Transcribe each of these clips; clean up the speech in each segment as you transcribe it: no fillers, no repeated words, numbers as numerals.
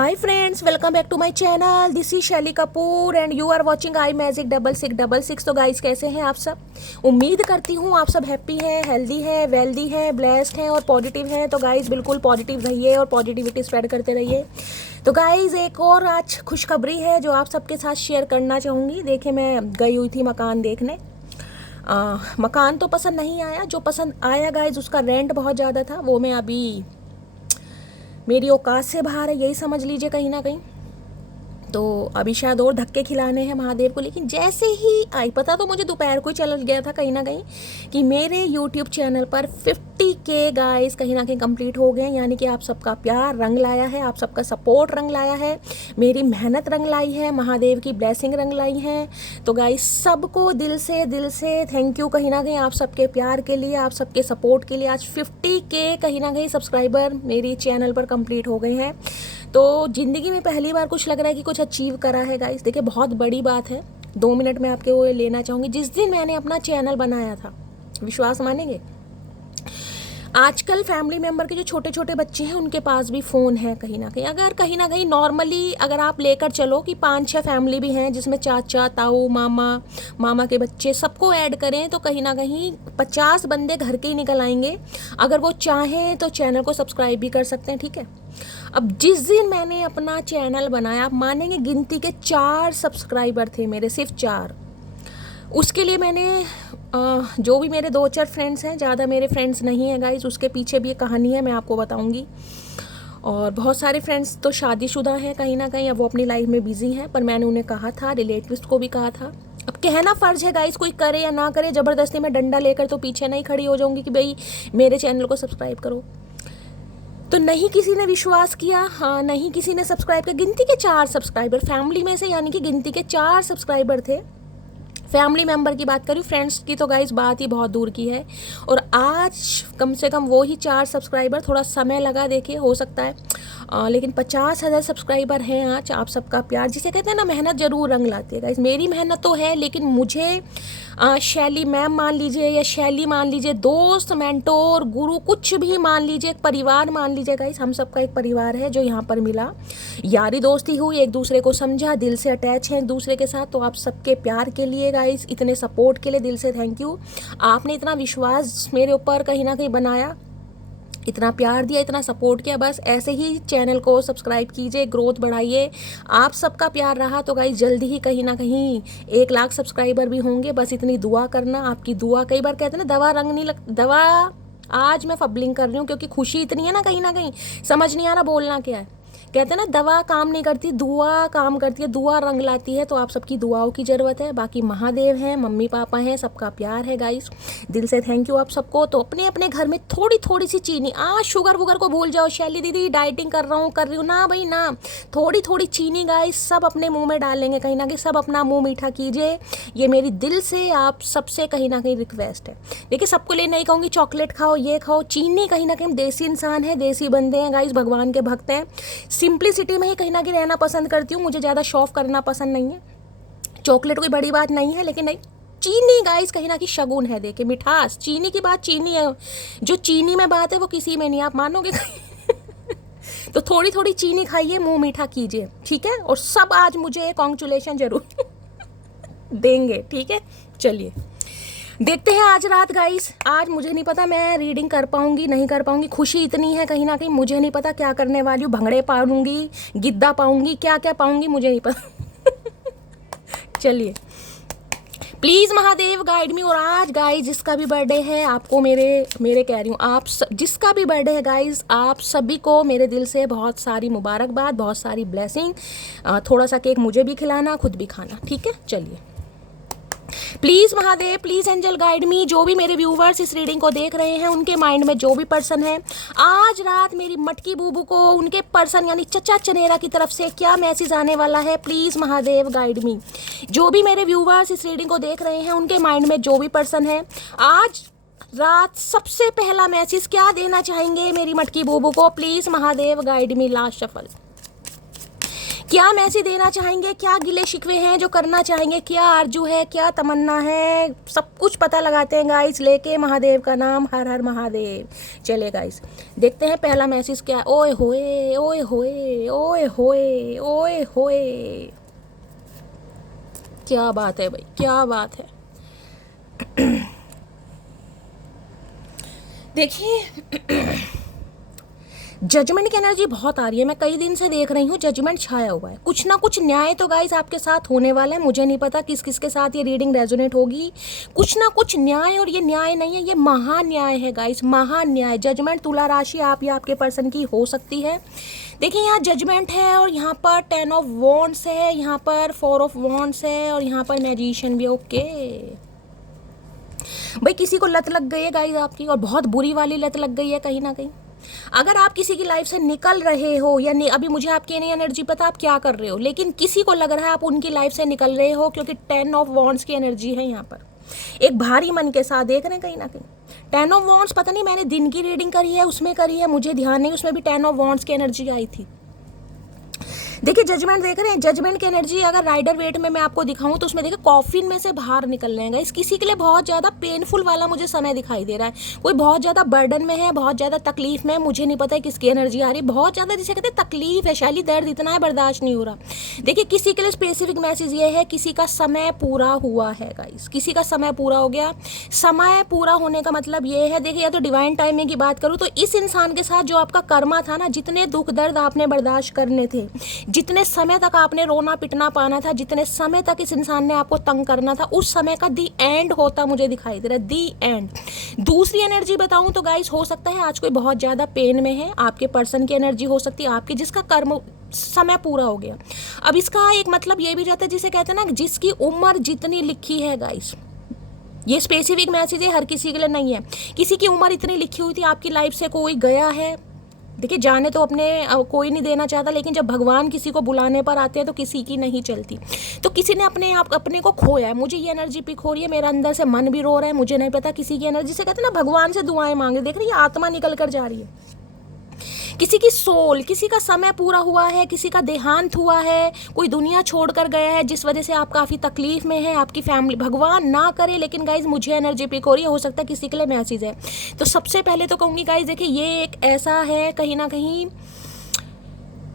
Hi friends, welcome back to my channel. This is Shaily Kapoor and you are watching I magic 6666। तो guys, कैसे हैं आप सब? उम्मीद करती हूँ आप सब हैप्पी हैं, हेल्दी हैं, वेल्दी हैं, ब्लेस्ड हैं और पॉजिटिव हैं। तो गाइस, बिल्कुल पॉजिटिव रहिए और पॉजिटिविटी स्प्रेड करते रहिए। तो गाइस, एक और आज खुशखबरी है जो आप सबके साथ शेयर करना चाहूँगी। देखिए, मैं गई हुई थी मकान देखने। मकान तो पसंद नहीं आया। जो पसंद आया गाइस, उसका रेंट बहुत ज़्यादा था। वो मैं अभी मेरी औकात से बाहर है, यही समझ लीजिए कहीं ना कहीं। तो अभी शायद और धक्के खिलाने हैं महादेव को। लेकिन जैसे ही आई, पता तो मुझे दोपहर को ही चल गया था कहीं ना कहीं कि मेरे यूट्यूब चैनल पर 50K गाइस कहीं ना कहीं कंप्लीट हो गए। यानी कि आप सबका प्यार रंग लाया है, आप सबका सपोर्ट रंग लाया है, मेरी मेहनत रंग लाई है, महादेव की ब्लेसिंग रंग लाई है। तो गाइस, सबको दिल से थैंक यू कहीं ना कहीं आप सबके प्यार के लिए, आप सबके सपोर्ट के लिए। आज 50K कहीं ना कहीं सब्सक्राइबर मेरी चैनल पर कंप्लीट हो गए हैं। तो ज़िंदगी में पहली बार कुछ लग रहा है कि कुछ अचीव करा है गाइस। देखिए, बहुत बड़ी बात है। 2 मिनट में आपके वो लेना चाहूँगी। जिस दिन मैंने अपना चैनल बनाया था, विश्वास मानेंगे, आजकल फैमिली मेम्बर के जो छोटे छोटे बच्चे हैं उनके पास भी फ़ोन है कहीं ना कहीं। अगर कहीं ना कहीं नॉर्मली अगर आप लेकर चलो कि 5-6 फैमिली भी हैं जिसमें चाचा, ताऊ, मामा के बच्चे सबको ऐड करें तो कहीं ना कहीं 50 बंदे घर के ही निकल आएंगे। अगर वो चाहें तो चैनल को सब्सक्राइब भी कर सकते हैं, ठीक है। अब जिस दिन मैंने अपना चैनल बनाया, आप मानेंगे गिनती के 4 सब्सक्राइबर थे मेरे, सिर्फ 4। उसके लिए मैंने जो भी मेरे 2-4 फ्रेंड्स हैं, ज़्यादा मेरे फ्रेंड्स नहीं हैं गाइस, उसके पीछे भी एक कहानी है, मैं आपको बताऊंगी। और बहुत सारे फ्रेंड्स तो शादीशुदा हैं कहीं ना कहीं, अब वो अपनी लाइफ में बिजी हैं। पर मैंने उन्हें कहा था, रिलेटिव्स को भी कहा था। अब कहना फ़र्ज़ है गाइस, कोई करे या ना करे, ज़बरदस्ती में डंडा लेकर तो पीछे नहीं खड़ी हो जाऊंगी कि भाई मेरे चैनल को सब्सक्राइब करो। तो नहीं किसी ने विश्वास किया, हाँ, नहीं किसी ने सब्सक्राइब किया। गिनती के 4 सब्सक्राइबर फैमिली में से, यानी कि गिनती के 4 सब्सक्राइबर थे। फैमिली मेम्बर की बात करूँ, फ्रेंड्स की तो गाइस बात ही बहुत दूर की है। और आज कम से कम वो ही 4 सब्सक्राइबर, थोड़ा समय लगा, देखिए हो सकता है, लेकिन 50,000 सब्सक्राइबर हैं आज। आप सबका प्यार, जिसे कहते हैं ना, मेहनत ज़रूर रंग लाती है गाइस। मेरी मेहनत तो है, लेकिन मुझे शैली मैम मान लीजिए या शैली मान लीजिए, दोस्त, मेंटोर, गुरु, कुछ भी मान लीजिए, एक परिवार मान लीजिए गाइस। हम सबका एक परिवार है जो यहाँ पर मिला, यारी दोस्ती हुई, एक दूसरे को समझा, दिल से अटैच हैं एक दूसरे के साथ। तो आप सबके प्यार के लिए गाइस, इतने सपोर्ट के लिए दिल से थैंक यू। आपने इतना विश्वास मेरे ऊपर कहीं ना कहीं बनाया, इतना प्यार दिया, इतना सपोर्ट किया। बस ऐसे ही चैनल को सब्सक्राइब कीजिए, ग्रोथ बढ़ाइए। आप सबका प्यार रहा तो गाइस जल्दी ही कहीं ना कहीं 1 लाख सब्सक्राइबर भी होंगे। बस इतनी दुआ करना, आपकी दुआ, कई बार कहते हैं ना, दवा रंग नहीं लग, दवा, आज मैं फबलिंग कर रही हूँ क्योंकि खुशी इतनी है ना कहीं समझ नहीं आ रहा बोलना क्या है। कहते हैं ना, दवा काम नहीं करती, दुआ काम करती है, दुआ रंग लाती है। तो आप सबकी दुआओं की ज़रूरत है। बाकी महादेव हैं, मम्मी पापा हैं, सबका प्यार है गाइस। दिल से थैंक यू आप सबको। तो अपने अपने घर में थोड़ी थोड़ी सी चीनी, शुगर वुगर को भूल जाओ, शैली दीदी डाइटिंग कर रही हूँ ना भाई ना, थोड़ी थोड़ी चीनी गाइस सब अपने मुंह में डालेंगे कहीं ना कहीं। सब अपना मुंह मीठा कीजिए, ये मेरी दिल से आप सबसे कहीं ना कहीं रिक्वेस्ट है। देखिए, सबको लिए नहीं कहूँगी चॉकलेट खाओ, ये खाओ, चीनी कहीं ना कहीं, हम देसी इंसान है, देसी बंदे हैं गाइस, भगवान के भक्त हैं। सिंप्लिसिटी में ही कहीं ना कहीं रहना पसंद करती हूँ, मुझे ज़्यादा शौक करना पसंद नहीं है। चॉकलेट कोई बड़ी बात नहीं है, लेकिन नहीं, चीनी गाइस कहीं ना कहीं शगुन है। देखिए, मिठास, चीनी की बात चीनी है, जो चीनी में बात है वो किसी में नहीं, आप मानोगे तो थोड़ी थोड़ी चीनी खाइए, मुंह मीठा कीजिए, ठीक है। और सब आज मुझे कॉन्ग्रेचुलेशन जरूर देंगे, ठीक है। चलिए देखते हैं आज रात गाइस। आज मुझे नहीं पता मैं रीडिंग कर पाऊंगी नहीं कर पाऊंगी। खुशी इतनी है कहीं ना कहीं, मुझे नहीं पता क्या करने वाली हूँ। भंगड़े पाऊंगी, गिद्दा पाऊंगी, क्या क्या पाऊंगी मुझे नहीं पता चलिए, प्लीज़ महादेव गाइड मी। और आज गाइस जिसका भी बर्थडे है, आपको मेरे कह रही हूँ, आप जिसका भी बर्थडे है गाइस, आप सभी को मेरे दिल से बहुत सारी मुबारकबाद, बहुत सारी ब्लेसिंग। थोड़ा सा केक मुझे भी खिलाना, खुद भी खाना, ठीक है। चलिए, please Mahadev, please angel guide me. जो भी मेरे व्यूवर्स इस रीडिंग को देख रहे हैं, उनके माइंड में जो भी पर्सन है, आज रात मेरी मटकी बूबू को उनके पर्सन यानी चचा चनेरा की तरफ से क्या मैसेज आने वाला है, प्लीज़ महादेव गाइड मी। जो भी मेरे व्यूवर्स इस रीडिंग को देख रहे हैं, उनके माइंड में जो भी पर्सन है, आज रात सबसे पहला मैसेज क्या देना चाहेंगे मेरी मटकी बूबू को, please Mahadev guide me. Last shuffle, क्या मैसेज देना चाहेंगे, क्या गिले शिकवे हैं जो करना चाहेंगे, क्या आरजू है, क्या तमन्ना है, सब कुछ पता लगाते हैं गाइस, लेके महादेव का नाम, हर हर महादेव। चलिए गाइस देखते हैं पहला मैसेज क्या। ओए होए ओए होए ओए होए ओए होए, क्या बात है भाई, क्या बात है। देखिए जजमेंट की एनर्जी बहुत आ रही है, मैं कई दिन से देख रही हूँ जजमेंट छाया हुआ है। कुछ ना कुछ न्याय तो गाइस आपके साथ होने वाला है, मुझे नहीं पता किस किस के साथ ये रीडिंग रेजोनेट होगी। कुछ ना कुछ न्याय, और ये न्याय नहीं है, ये महान्याय है गाइस, महान्याय। जजमेंट तुला राशि आप या आपके पर्सन की हो सकती है। देखिए यहाँ जजमेंट है, और यहाँ पर 10 ऑफ वॉन्ड्स है, यहाँ पर 4 ऑफ वॉन्ड्स है, और यहाँ पर मैजिशियन भी। ओके भाई किसी को लत लग गई है गाइस आपकी, और बहुत बुरी वाली लत लग गई है कहीं ना कहीं। अगर आप किसी की लाइफ से निकल रहे हो या नहीं, अभी मुझे आपकी नहीं एनर्जी पता आप क्या कर रहे हो, लेकिन किसी को लग रहा है आप उनकी लाइफ से निकल रहे हो, क्योंकि 10 ऑफ वॉन्ड्स की एनर्जी है यहाँ पर। एक भारी मन के साथ देख रहे हैं कहीं ना कहीं। 10 ऑफ वॉन्ड्स, पता नहीं मैंने दिन की रीडिंग करी है उसमें करी है, मुझे ध्यान नहीं, उसमें भी 10 ऑफ वॉन्ड्स की एनर्जी आई थी। देखिए जजमेंट देख रहे हैं, जजमेंट की एनर्जी अगर राइडर वेट में मैं आपको दिखाऊं तो उसमें देखिए कॉफिन में से बाहर निकल रहे हैं। इस किसी के लिए बहुत ज़्यादा पेनफुल वाला मुझे समय दिखाई दे रहा है, कोई बहुत ज़्यादा बर्डन में है, बहुत ज़्यादा तकलीफ में है, मुझे नहीं पता है किसकी एनर्जी आ रही है, बहुत ज़्यादा जिसे कहते हैं तकलीफ है, शैली दर्द इतना है बर्दाश्त नहीं हो रहा। देखिए किसी के लिए स्पेसिफिक मैसेज ये है, किसी का समय पूरा हुआ है गाइस, किसी का समय पूरा हो गया। समय पूरा होने का मतलब ये है, देखिए या तो डिवाइन टाइमिंग की बात करूँ तो इस इंसान के साथ जो आपका कर्मा था ना, जितने दुख दर्द आपने बर्दाश्त करने थे, जितने समय तक आपने रोना पिटना पाना था, जितने समय तक इस इंसान ने आपको तंग करना था, उस समय का दी एंड होता मुझे दिखाई दे रहा है, दी एंड। दूसरी एनर्जी बताऊं तो गाइस हो सकता है आज कोई बहुत ज़्यादा पेन में है, आपके पर्सन की एनर्जी हो सकती है, आपकी जिसका कर्म समय पूरा हो गया। अब इसका एक मतलब ये भी जाता है जिसे कहते हैं ना, जिसकी उम्र जितनी लिखी है गाइस, ये स्पेसिफिक मैसेज है, हर किसी के लिए नहीं है। किसी की उम्र इतनी लिखी हुई थी, आपकी लाइफ से कोई गया है। देखिए जाने तो अपने कोई नहीं देना चाहता, लेकिन जब भगवान किसी को बुलाने पर आते हैं तो किसी की नहीं चलती। तो किसी ने अपने को खोया है, मुझे ये एनर्जी पिक हो रही है, मेरा अंदर से मन भी रो रहा है, मुझे नहीं पता किसी की एनर्जी से कहते हैं ना भगवान से दुआएं मांगे, देख रही है आत्मा निकल कर जा रही है। किसी की सोल, किसी का समय पूरा हुआ है, किसी का देहांत हुआ है, कोई दुनिया छोड़कर गया है, जिस वजह से आप काफ़ी तकलीफ में है, आपकी फैमिली, भगवान ना करे, लेकिन गाइज मुझे एनर्जी पिक हो रही है, हो सकता है किसी के लिए मैसेज है। तो सबसे पहले तो कहूँगी गाइज देखिए ये एक ऐसा है कहीं ना कहीं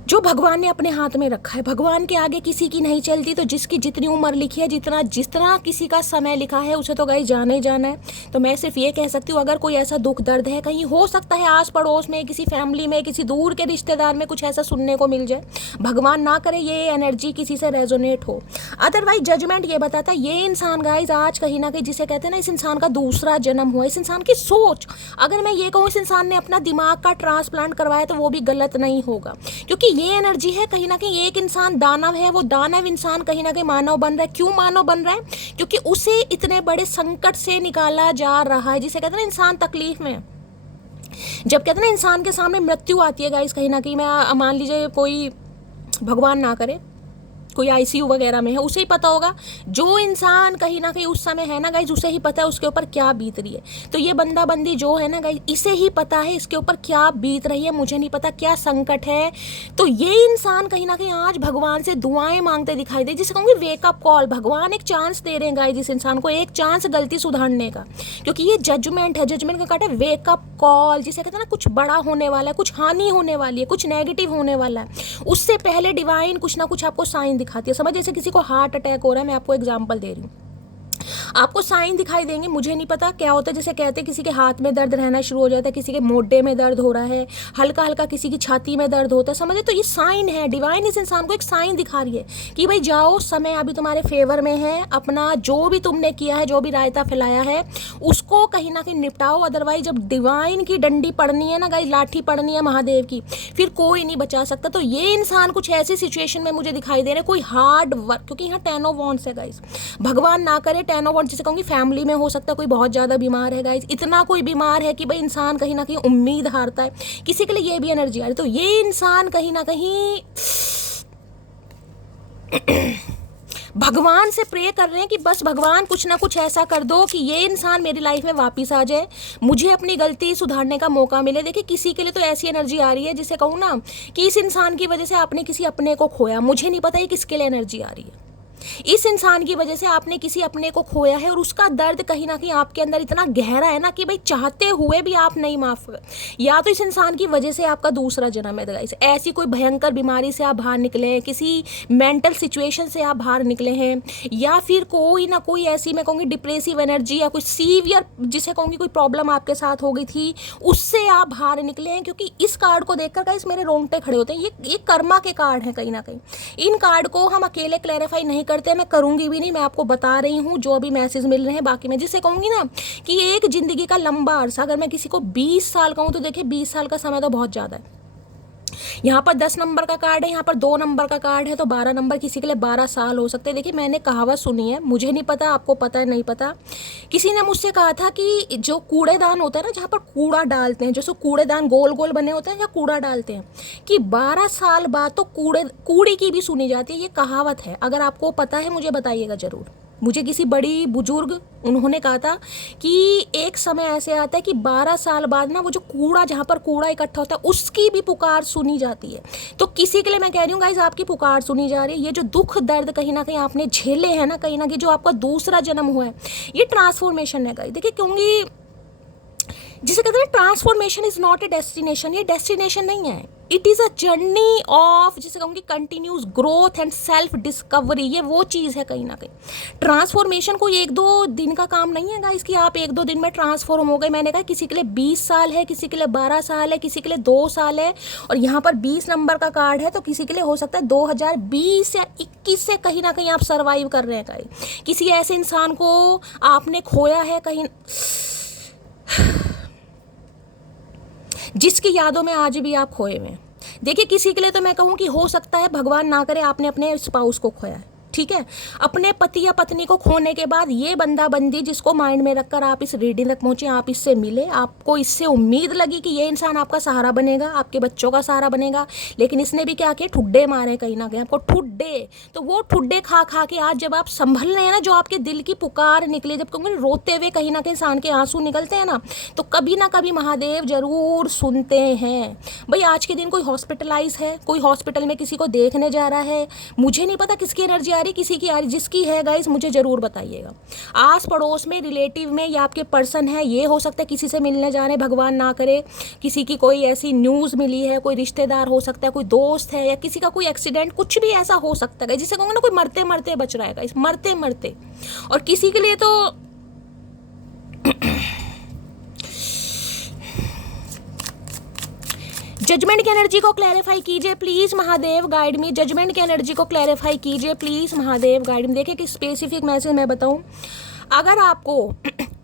जो भगवान ने अपने हाथ में रखा है, भगवान के आगे किसी की नहीं चलती। तो जिसकी जितनी उम्र लिखी है, जितना किसी का समय लिखा है, उसे तो गाइस जाना ही जाना है। तो मैं सिर्फ ये कह सकती हूँ अगर कोई ऐसा दुख दर्द है, कहीं हो सकता है आस पड़ोस में, किसी फैमिली में, किसी दूर के रिश्तेदार में कुछ ऐसा सुनने को मिल जाए, भगवान ना करे ये एनर्जी किसी से रेजोनेट हो। अदरवाइज जजमेंट ये बताता है ये इंसान गाइज आज कहीं ना कहीं जिसे कहते हैं ना, इस इंसान का दूसरा जन्म हुआ, इस इंसान की सोच, अगर मैं ये कहूँ इस इंसान ने अपना दिमाग का ट्रांसप्लांट करवाया तो वो भी गलत नहीं होगा, क्योंकि ये एनर्जी है कहीं ना कहीं एक इंसान दानव है, वो दानव इंसान कहीं ना कहीं मानव बन रहा है। क्यों मानव बन रहा है? क्योंकि उसे इतने बड़े संकट से निकाला जा रहा है, जिसे कहते हैं ना इंसान तकलीफ में। जब कहते हैं ना इंसान के सामने मृत्यु आती है गाइस, कहीं ना कहीं मैं मान लीजिए कोई भगवान ना करे कोई आईसीयू वगैरह में है, उसे ही पता होगा, जो इंसान कहीं ना कहीं उस समय है ना गाइज, उसे ही पता है उसके ऊपर क्या बीत रही है। तो ये बंदा बंदी जो है ना गाइज, इसे ही पता है इसके ऊपर क्या बीत रही है, मुझे नहीं पता क्या संकट है। तो ये इंसान कहीं ना कहीं आज भगवान से दुआएं मांगते दिखाई दे, जिसे कहूँगी वेकअप कॉल। भगवान एक चांस दे रहे हैं गाइज इस इंसान को, एक चांस गलती सुधारने का, क्योंकि ये जजमेंट है, जजमेंट का काटा वेकअप कॉल, जिसे कहते हैं ना कुछ बड़ा होने वाला है, कुछ हानि होने वाली है, कुछ नेगेटिव होने वाला है, उससे पहले डिवाइन कुछ ना कुछ आपको साइन दिखाती है। समझ, जैसे किसी को हार्ट अटैक हो रहा है, मैं आपको एग्जांपल दे रही हूँ, आपको साइन दिखाई देंगे, मुझे नहीं पता क्या होता है, जैसे कहते हैं किसी के हाथ में दर्द रहना शुरू हो जाता है, किसी के मोढे में दर्द हो रहा है, हल्का हल्का किसी की छाती में दर्द होता है, समझे। तो ये साइन है, डिवाइन इस इंसान को एक साइन दिखा रही है कि भाई जाओ, समय अभी तुम्हारे फेवर में है, अपना जो भी तुमने किया है, जो भी रायता फैलाया है, उसको कहीं ना कहीं निपटाओ। अदरवाइज जब डिवाइन की डंडी पड़नी है ना गाइस, लाठी पड़नी है महादेव की, फिर कोई नहीं बचा सकता। तो ये इंसान कुछ ऐसी सिचुएशन में मुझे दिखाई दे रहा है, कोई हार्ड वर्क, क्योंकि यहाँ 10 ऑफ वॉन्ड्स है गाइस, भगवान ना करे 10 ऑफ वॉन्ड्स, जिसे कहूँगी फैमिली में हो सकता है कोई बहुत ज़्यादा बीमार है गाइस, इतना कोई बीमार है कि भाई इंसान कहीं ना कहीं उम्मीद हारता है, किसी के लिए ये भी एनर्जी आ रही। तो ये इंसान कहीं ना कहीं भगवान से प्रे कर रहे हैं कि बस भगवान कुछ ना कुछ ऐसा कर दो कि ये इंसान मेरी लाइफ में वापस आ जाए, मुझे अपनी गलती सुधारने का मौका मिले। देखिए किसी के लिए तो ऐसी एनर्जी आ रही है जिसे कहूँ ना कि इस इंसान की वजह से आपने किसी अपने को खोया। मुझे नहीं पता ये किसके लिए एनर्जी आ रही है। इस इंसान की वजह से आपने किसी अपने को खोया है और उसका दर्द कहीं ना कहीं आपके अंदर इतना गहरा है ना कि भाई चाहते हुए भी आप नहीं माफ, या तो इस इंसान की वजह से आपका दूसरा जन्म है गाइस। ऐसी कोई भयंकर बीमारी से आप बाहर निकले हैं, किसी मेंटल सिचुएशन से आप बाहर निकले हैं, या फिर कोई ना कोई ऐसी मैं कहूँगी डिप्रेसिव एनर्जी या कोई सीवियर जिसे कहूँगी कोई प्रॉब्लम आपके साथ हो गई थी, उससे आप बाहर निकले हैं। क्योंकि इस कार्ड को देखकर गाइस मेरे रोंगटे खड़े होते हैं। ये कर्मा के कार्ड हैं कहीं ना कहीं। इन कार्ड को हम अकेले क्लैरिफाई नहीं करते, मैं करूंगी भी नहीं, मैं आपको बता रही हूँ जो अभी मैसेज मिल रहे हैं। बाकी मैं जिसे कहूंगी ना कि एक जिंदगी का लंबा अरसा, अगर मैं किसी को 20 साल कहूँ तो देखिए 20 साल का समय तो बहुत ज़्यादा है। यहाँ पर 10 नंबर का कार्ड है, यहाँ पर 2 नंबर का कार्ड है, तो 12 नंबर किसी के लिए 12 साल हो सकते हैं। देखिए मैंने कहावत सुनी है, मुझे नहीं पता आपको पता है नहीं पता, किसी ने मुझसे कहा था कि जो कूड़ेदान होता है ना, जहाँ पर कूड़ा डालते हैं, जैसे कूड़ेदान गोल गोल बने होते हैं जहाँ कूड़ा डालते हैं, कि 12 साल बाद तो कूड़े की भी सुनी जाती है। ये कहावत है, अगर आपको पता है मुझे बताइएगा ज़रूर। मुझे किसी बड़ी बुजुर्ग उन्होंने कहा था कि एक समय ऐसे आता है कि 12 साल बाद ना वो जो कूड़ा, जहाँ पर कूड़ा इकट्ठा होता है, उसकी भी पुकार सुनी जाती है। तो किसी के लिए मैं कह रही हूँ गाइस, आपकी पुकार सुनी जा रही है। ये जो दुख दर्द कहीं ना कहीं आपने झेले हैं ना, कहीं ना कहीं जो आपका दूसरा जन्म हुआ है, ये ट्रांसफॉर्मेशन है गाइस। देखिए क्योंकि जिसे कहते हैं transformation is not a destination, ये डेस्टिनेशन नहीं है, it is a journey of, जिसे कहूँगी continuous growth and self discovery. ये वो चीज़ है कहीं ना कहीं। ट्रांसफॉर्मेशन कोई 1-2 दिन का काम नहीं है गाइस कि आप 1-2 दिन में ट्रांसफॉर्म हो गए। मैंने कहा किसी के लिए 20 साल है, किसी के लिए 12 साल है, किसी के लिए 2 साल है, और यहाँ पर 20 नंबर का कार्ड है, तो किसी के लिए हो सकता है 2020 या 21 से कहीं ना कहीं आप सर्वाइव कर रहे हैं गाइस। किसी ऐसे इंसान को आपने खोया है कहीं, जिसकी यादों में आज भी आप खोए हुए हैं। देखिए किसी के लिए तो मैं कहूँ कि हो सकता है भगवान ना करे आपने अपने स्पाउस को खोया है, ठीक है। अपने पति या पत्नी को खोने के बाद ये बंदा बंदी जिसको माइंड में रखकर आप इस रीडिंग तक पहुंचे, आप इससे मिले, आपको इससे उम्मीद लगी कि ये इंसान आपका सहारा बनेगा, आपके बच्चों का सहारा बनेगा, लेकिन इसने भी क्या किया, ठुड्डे मारे कहीं ना कहीं आपको, ठुड्डे। तो वो ठुड्डे खा खा के आज जब आप संभल रहे हैं ना, जो आपके दिल की पुकार निकले, जब कहूँगे रोते हुए कहीं ना कहीं इंसान के आंसू निकलते हैं ना, तो कभी ना कभी महादेव जरूर सुनते हैं। भाई आज के दिन कोई हॉस्पिटलाइज है, कोई हॉस्पिटल में किसी को देखने जा रहा है, मुझे नहीं पता किसकी एनर्जी आ रही, किसी की आ रही, जिसकी है गाइस मुझे जरूर बताइएगा। आस पड़ोस में, रिलेटिव में, या आपके पर्सन है, ये हो सकता है किसी से मिलने जा रहे हैं, भगवान ना करे किसी की कोई ऐसी न्यूज़ मिली है, कोई रिश्तेदार हो सकता है, कोई दोस्त है, या किसी का कोई एक्सीडेंट, कुछ भी ऐसा हो सकता है जिसे कहूँगा ना कोई मरते मरते बच रहा है गाइस, मरते मरते। और किसी के लिए तो जजमेंट की एनर्जी को क्लैरिफाई कीजिए please Mahadev guide me. Judgement की एनर्जी को क्लैरिफाई कीजिए प्लीज महादेव गाइड मी। देखिए कि स्पेसिफिक मैसेज मैं बताऊं, अगर आपको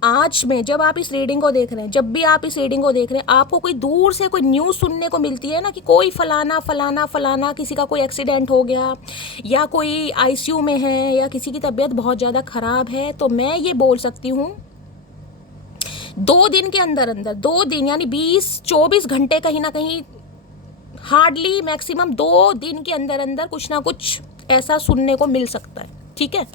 आज में जब आप इस रीडिंग को देख रहे हैं, जब भी आप इस रीडिंग को देख रहे हैं, आपको कोई दूर से कोई न्यूज़ सुनने को मिलती है ना कि कोई फलाना फलाना फलाना, किसी का कोई एक्सीडेंट हो गया, या कोई आईसीयू में है, या किसी की तबीयत बहुत ज़्यादा ख़राब है, तो मैं ये बोल सकती हूँ 2 दिन के अंदर अंदर, 2 दिन यानी 20-24 घंटे, कहीं ना कहीं हार्डली मैक्सिमम 2 दिन के अंदर अंदर कुछ ना कुछ ऐसा सुनने को मिल सकता है, ठीक है।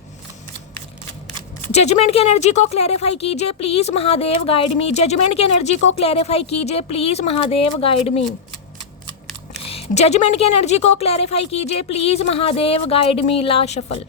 जजमेंट की एनर्जी को क्लैरिफाई कीजिए please Mahadev guide me. Judgement की एनर्जी को क्लैरिफाई कीजिए please Mahadev guide me. Judgement की एनर्जी को क्लैरिफाई कीजिए प्लीज महादेव गाइड मी। ला शफल।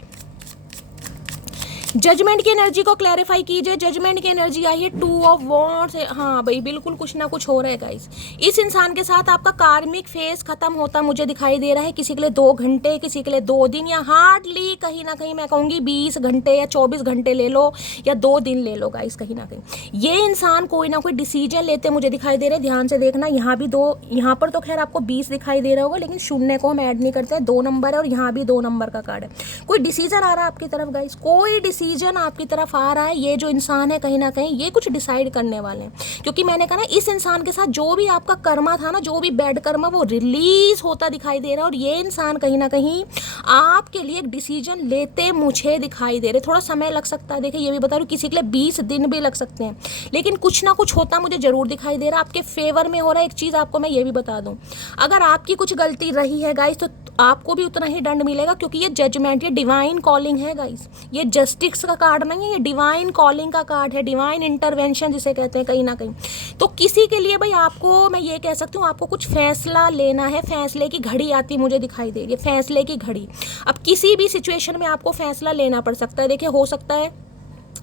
जजमेंट की एनर्जी को क्लैरिफाई कीजिए। जजमेंट की एनर्जी आई है 2 ऑफ वॉन्ड्स। हाँ भाई बिल्कुल कुछ ना कुछ हो रहा है गाइस। इस इंसान के साथ आपका कार्मिक फेज खत्म होता मुझे दिखाई दे रहा है। किसी के लिए 2 घंटे, किसी के लिए 2 दिन, या हार्डली कहीं ना कहीं मैं कहूँगी 20 घंटे या 24 घंटे ले लो, या 2 दिन ले लो गाइस। कहीं ना कहीं ये इंसान कोई ना कोई डिसीजन लेते मुझे दिखाई दे रहे हैं। ध्यान से देखना, यहाँ भी 2, यहाँ पर तो खैर आपको 20 दिखाई दे रहा होगा, लेकिन शून्य को हम ऐड नहीं करते हैं। 2 नंबर है और यहाँ भी 2 नंबर का कार्ड है। कोई डिसीजन आ रहा है आपकी तरफ गाइस, कोई डिसीजन आपकी तरफ आ रहा है। ये जो इंसान है कहीं ना कहीं ये कुछ डिसाइड करने वाले हैं, क्योंकि मैंने कहा ना इस इंसान के साथ जो भी आपका कर्मा था ना, जो भी बैड कर्मा, वो रिलीज होता दिखाई दे रहा है। और ये इंसान कहीं ना कहीं आपके लिए एक डिसीजन लेते मुझे दिखाई दे रहे। थोड़ा समय लग सकता है, देखिए ये भी बता रही हूँ, किसी के लिए 20 दिन भी लग सकते हैं, लेकिन कुछ ना कुछ होता मुझे जरूर दिखाई दे रहा है। आपके फेवर में हो रहा है। एक चीज़ आपको मैं ये भी बता दूँ, अगर आपकी कुछ गलती रही है गाइस, तो आपको भी उतना ही दंड मिलेगा, क्योंकि ये जजमेंट, ये डिवाइन कॉलिंग है गाइस। ये जस्टिस का कार्ड नहीं है, ये डिवाइन कॉलिंग का कार्ड है, डिवाइन इंटरवेंशन जिसे कहते हैं कहीं ना कहीं। तो किसी के लिए भाई आपको मैं ये कह सकती हूँ, आपको कुछ फैसला लेना है, फैसले की घड़ी आती मुझे दिखाई दे रही है, फैसले की घड़ी। अब किसी भी सिचुएशन में आपको फैसला लेना पड़ सकता है। देखिए, हो सकता है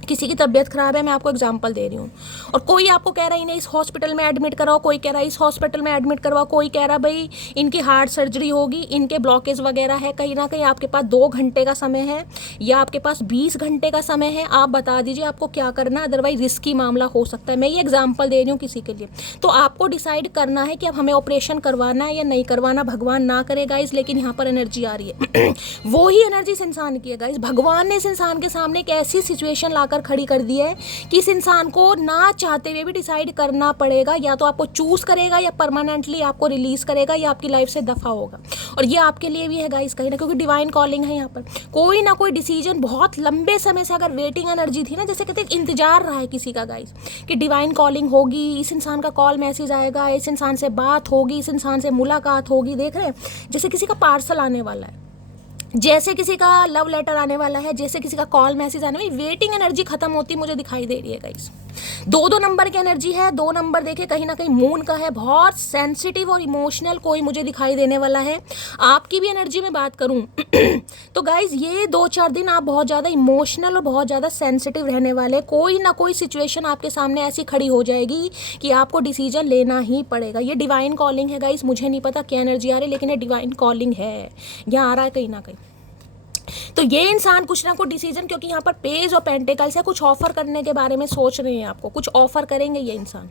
किसी की तबीयत खराब है, मैं आपको एग्जांपल दे रही हूँ, और कोई आपको कह रहा है इन्हें इस हॉस्पिटल में एडमिट कराओ, कोई कह रहा है इस हॉस्पिटल में एडमिट करवाओ, कोई कह रहा है भाई इनकी हार्ट सर्जरी होगी, इनके ब्लॉकेज वगैरह है। कहीं ना कहीं आपके पास 2 घंटे का समय है या आपके पास 20 घंटे का समय है, आप बता दीजिए आपको क्या करना है, अदरवाइज रिस्की मामला हो सकता है। मैं ये एग्जाम्पल दे रही हूँ किसी के लिए। तो आपको डिसाइड करना है कि अब हमें ऑपरेशन करवाना है या नहीं करवाना। भगवान ना करे गाइज, लेकिन यहाँ पर एनर्जी आ रही है वो ही एनर्जी इस इंसान की है गाइज। भगवान ने इस इंसान के सामने एक ऐसी सिचुएशन लाकर खड़ी कर दी है कि इस इंसान को ना चाहते हुए भी डिसाइड करना पड़ेगा, या तो आपको चूज करेगा या परमानेंटली आपको रिलीज करेगा या आपकी लाइफ से दफा होगा। और ये आपके लिए भी है गाइस कहीं ना, क्योंकि डिवाइन कॉलिंग है यहाँ पर। कोई ना कोई डिसीजन बहुत लंबे समय से अगर वेटिंग एनर्जी थी ना, जैसे कहते हैं इंतजार रहा है किसी का गाइस कि डिवाइन कॉलिंग होगी, इस इंसान का कॉल मैसेज आएगा, इस इंसान से बात होगी, इस इंसान से मुलाकात होगी। देख रहे हैं, जैसे किसी का पार्सल आने वाला है, जैसे किसी का लव लेटर आने वाला है, जैसे किसी का कॉल मैसेज आने वाला। वेटिंग एनर्जी खत्म होती मुझे दिखाई दे रही है गाइस। 2 नंबर की एनर्जी है। 2 नंबर देखे कहीं ना कहीं मून का है, बहुत सेंसिटिव और इमोशनल कोई मुझे दिखाई देने वाला है। आपकी भी एनर्जी में बात करूं तो गाइज ये 2-4 दिन आप बहुत ज़्यादा इमोशनल और बहुत ज़्यादा सेंसिटिव रहने वाले। कोई ना कोई सिचुएशन आपके सामने ऐसी खड़ी हो जाएगी कि आपको डिसीजन लेना ही पड़ेगा। ये डिवाइन कॉलिंग है गाइज, मुझे नहीं पता क्या एनर्जी आ रही है, लेकिन ये डिवाइन कॉलिंग है, यहाँ आ रहा है कहीं ना कहीं। तो ये इंसान कुछ ना कुछ डिसीजन, क्योंकि यहाँ पर पेज और पेंटिकल्स है, कुछ ऑफर करने के बारे में सोच रहे हैं, आपको कुछ ऑफर करेंगे ये इंसान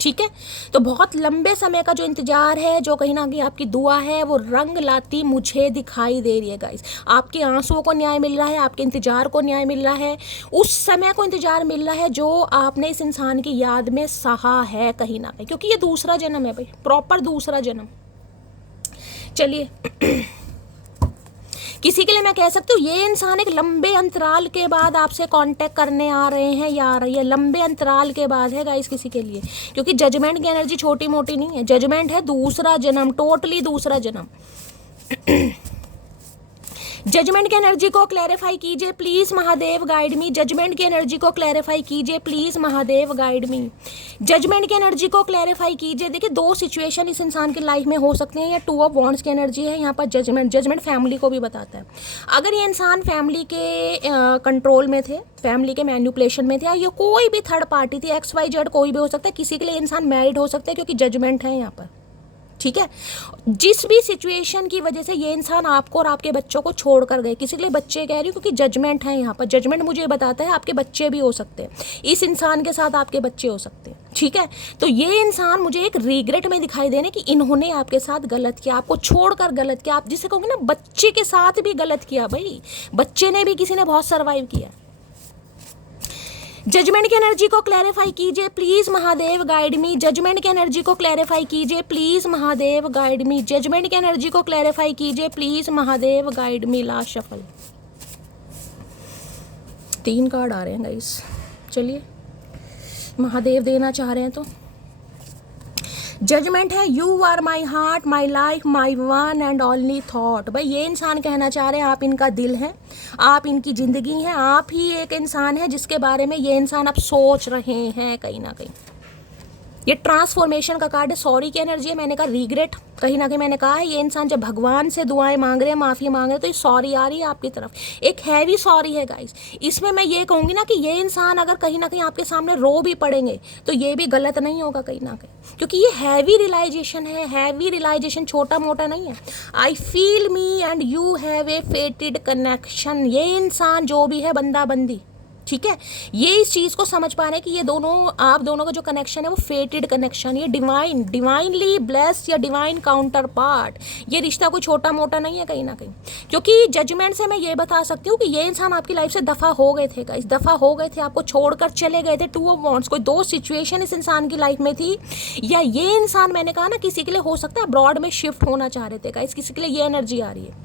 ठीक है। तो बहुत लंबे समय का जो इंतजार है, जो कहीं ना कहीं आपकी दुआ है, वो रंग लाती मुझे दिखाई दे रही है गाइस। आपके आंसुओं को न्याय मिल रहा है, आपके इंतजार को न्याय मिल रहा है, उस समय को इंतजार मिल रहा है जो आपने इस इंसान की याद में सहा है कहीं ना कहीं, क्योंकि ये दूसरा जन्म है भाई, प्रॉपर दूसरा जन्म। चलिए किसी के लिए मैं कह सकती हूँ ये इंसान एक लंबे अंतराल के बाद आपसे कांटेक्ट करने आ रहे हैं या आ रही है, लंबे अंतराल के बाद है गाइस किसी के लिए, क्योंकि जजमेंट की एनर्जी छोटी मोटी नहीं है। जजमेंट है दूसरा जन्म, टोटली दूसरा जन्म जजमेंट की एनर्जी को क्लैरिफाई कीजिए please Mahadev guide me. Judgement की एनर्जी को क्लैरिफाई कीजिए please Mahadev guide me. Judgement की एनर्जी को क्लैरिफाई कीजिए। देखिए 2 सिचुएशन इस इंसान की लाइफ में हो सकती हैं, या 2 ऑफ वॉन्ड्स की एनर्जी है यहाँ पर। जजमेंट फैमिली को भी बताता है। अगर ये इंसान फैमिली के कंट्रोल में थे, फैमिली के मैनिपुलेशन में थे, या ये कोई भी थर्ड पार्टी थी, XYZ कोई भी हो सकता है। किसी के लिए इंसान मैरिड हो सकता है, क्योंकि जजमेंट है यहाँ पर, ठीक है। जिस भी सिचुएशन की वजह से ये इंसान आपको और आपके बच्चों को छोड़कर गए, किसी के लिए बच्चे कह रही हूँ क्योंकि जजमेंट है यहाँ पर। जजमेंट मुझे बताता है आपके बच्चे भी हो सकते हैं, इस इंसान के साथ आपके बच्चे हो सकते हैं, ठीक है। तो ये इंसान मुझे एक रिग्रेट में दिखाई देने कि इन्होंने आपके साथ गलत किया, आपको छोड़कर गलत किया। आप जिसे कहोगे ना बच्चे के साथ भी गलत किया, भाई बच्चे ने भी किसी ने बहुत सर्वाइव किया। जजमेंट की एनर्जी को क्लैरिफाई कीजिए please Mahadev guide me. Judgement की एनर्जी को क्लैरिफाई कीजिए please Mahadev guide me. Judgement की एनर्जी को क्लैरिफाई कीजिए please Mahadev guide me. Last shuffle 3 card आ रहे हैं गाइस। चलिए महादेव देना चाह रहे हैं तो जजमेंट है you are my heart my life my one and only thought. भाई ये इंसान कहना चाह रहे हैं आप इनका दिल है, आप इनकी ज़िंदगी हैं, आप ही एक इंसान है जिसके बारे में ये इंसान आप सोच रहे हैं कहीं ना कहीं। ये ट्रांसफॉर्मेशन का कार्ड है, सॉरी की एनर्जी है। मैंने कहा रिग्रेट, कहीं ना कहीं मैंने कहा है ये इंसान जब भगवान से दुआएं मांग रहे हैं, माफ़ी मांग रहे हैं, तो ये सॉरी आ रही है आपकी तरफ, एक हैवी सॉरी है गाइस। इसमें मैं ये कहूँगी ना कि ये इंसान अगर कहीं ना कहीं आपके सामने रो भी पड़ेंगे तो ये भी गलत नहीं होगा कहीं ना कहीं, क्योंकि ये हैवी रियलाइजेशन है। हैवी रियलाइजेशन छोटा मोटा नहीं है। I feel me and you have a फेटेड connection. ये इंसान जो भी है बंदा बंदी, ठीक है, ये इस चीज़ को समझ पा रहे हैं कि ये दोनों, आप दोनों का जो कनेक्शन है वो फेटेड कनेक्शन, ये डिवाइनली ब्लेस्ड या डिवाइन काउंटर पार्ट। ये रिश्ता कोई छोटा मोटा नहीं है कहीं ना कहीं, क्योंकि जजमेंट से मैं ये बता सकती हूँ कि ये इंसान आपकी लाइफ से दफ़ा हो गए थे गाइस, दफ़ा हो गए थे, आपको छोड़कर चले गए थे। 2 ऑफ वॉन्ड्स, कोई 2 सिचुएशन इस इंसान की लाइफ में थी, या ये इंसान मैंने कहा ना किसी के लिए हो सकता है अब्रॉड में शिफ्ट होना चाह रहे थे गाइस, किसी के लिए ये एनर्जी आ रही है।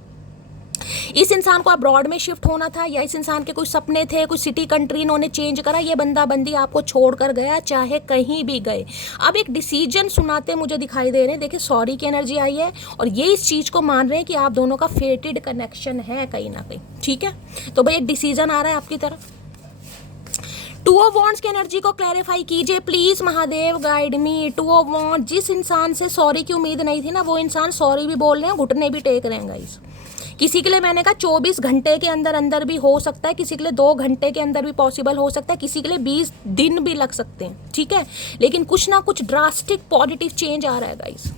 इस इंसान को अब्रॉड में शिफ्ट होना था, या इस इंसान के कुछ सपने थे, कुछ सिटी कंट्री इन्होंने चेंज करा, ये बंदा बंदी आपको छोड़कर गया, चाहे कहीं भी गए। अब एक डिसीजन सुनाते मुझे दिखाई दे रहे हैं। देखिए सॉरी की एनर्जी आई है और ये इस चीज़ को मान रहे हैं कि आप दोनों का फेटेड कनेक्शन है कहीं ना कहीं। ठीक है, तो भाई एक डिसीजन आ रहा है आपकी तरफ। टू ऑफ वॉन्ड्स की एनर्जी को क्लैरिफाई कीजिए please Mahadev, guide me. Two of wand, जिस इंसान से सॉरी की उम्मीद नहीं थी ना, वो इंसान सॉरी भी बोल रहे हैं, घुटने भी टेक रहे हैं गाइस। किसी के लिए मैंने कहा 24 घंटे के अंदर अंदर भी हो सकता है, किसी के लिए 2 घंटे के अंदर भी पॉसिबल हो सकता है, किसी के लिए 20 दिन भी लग सकते हैं। ठीक है, लेकिन कुछ ना कुछ ड्रास्टिक पॉजिटिव चेंज आ रहा है गाइस।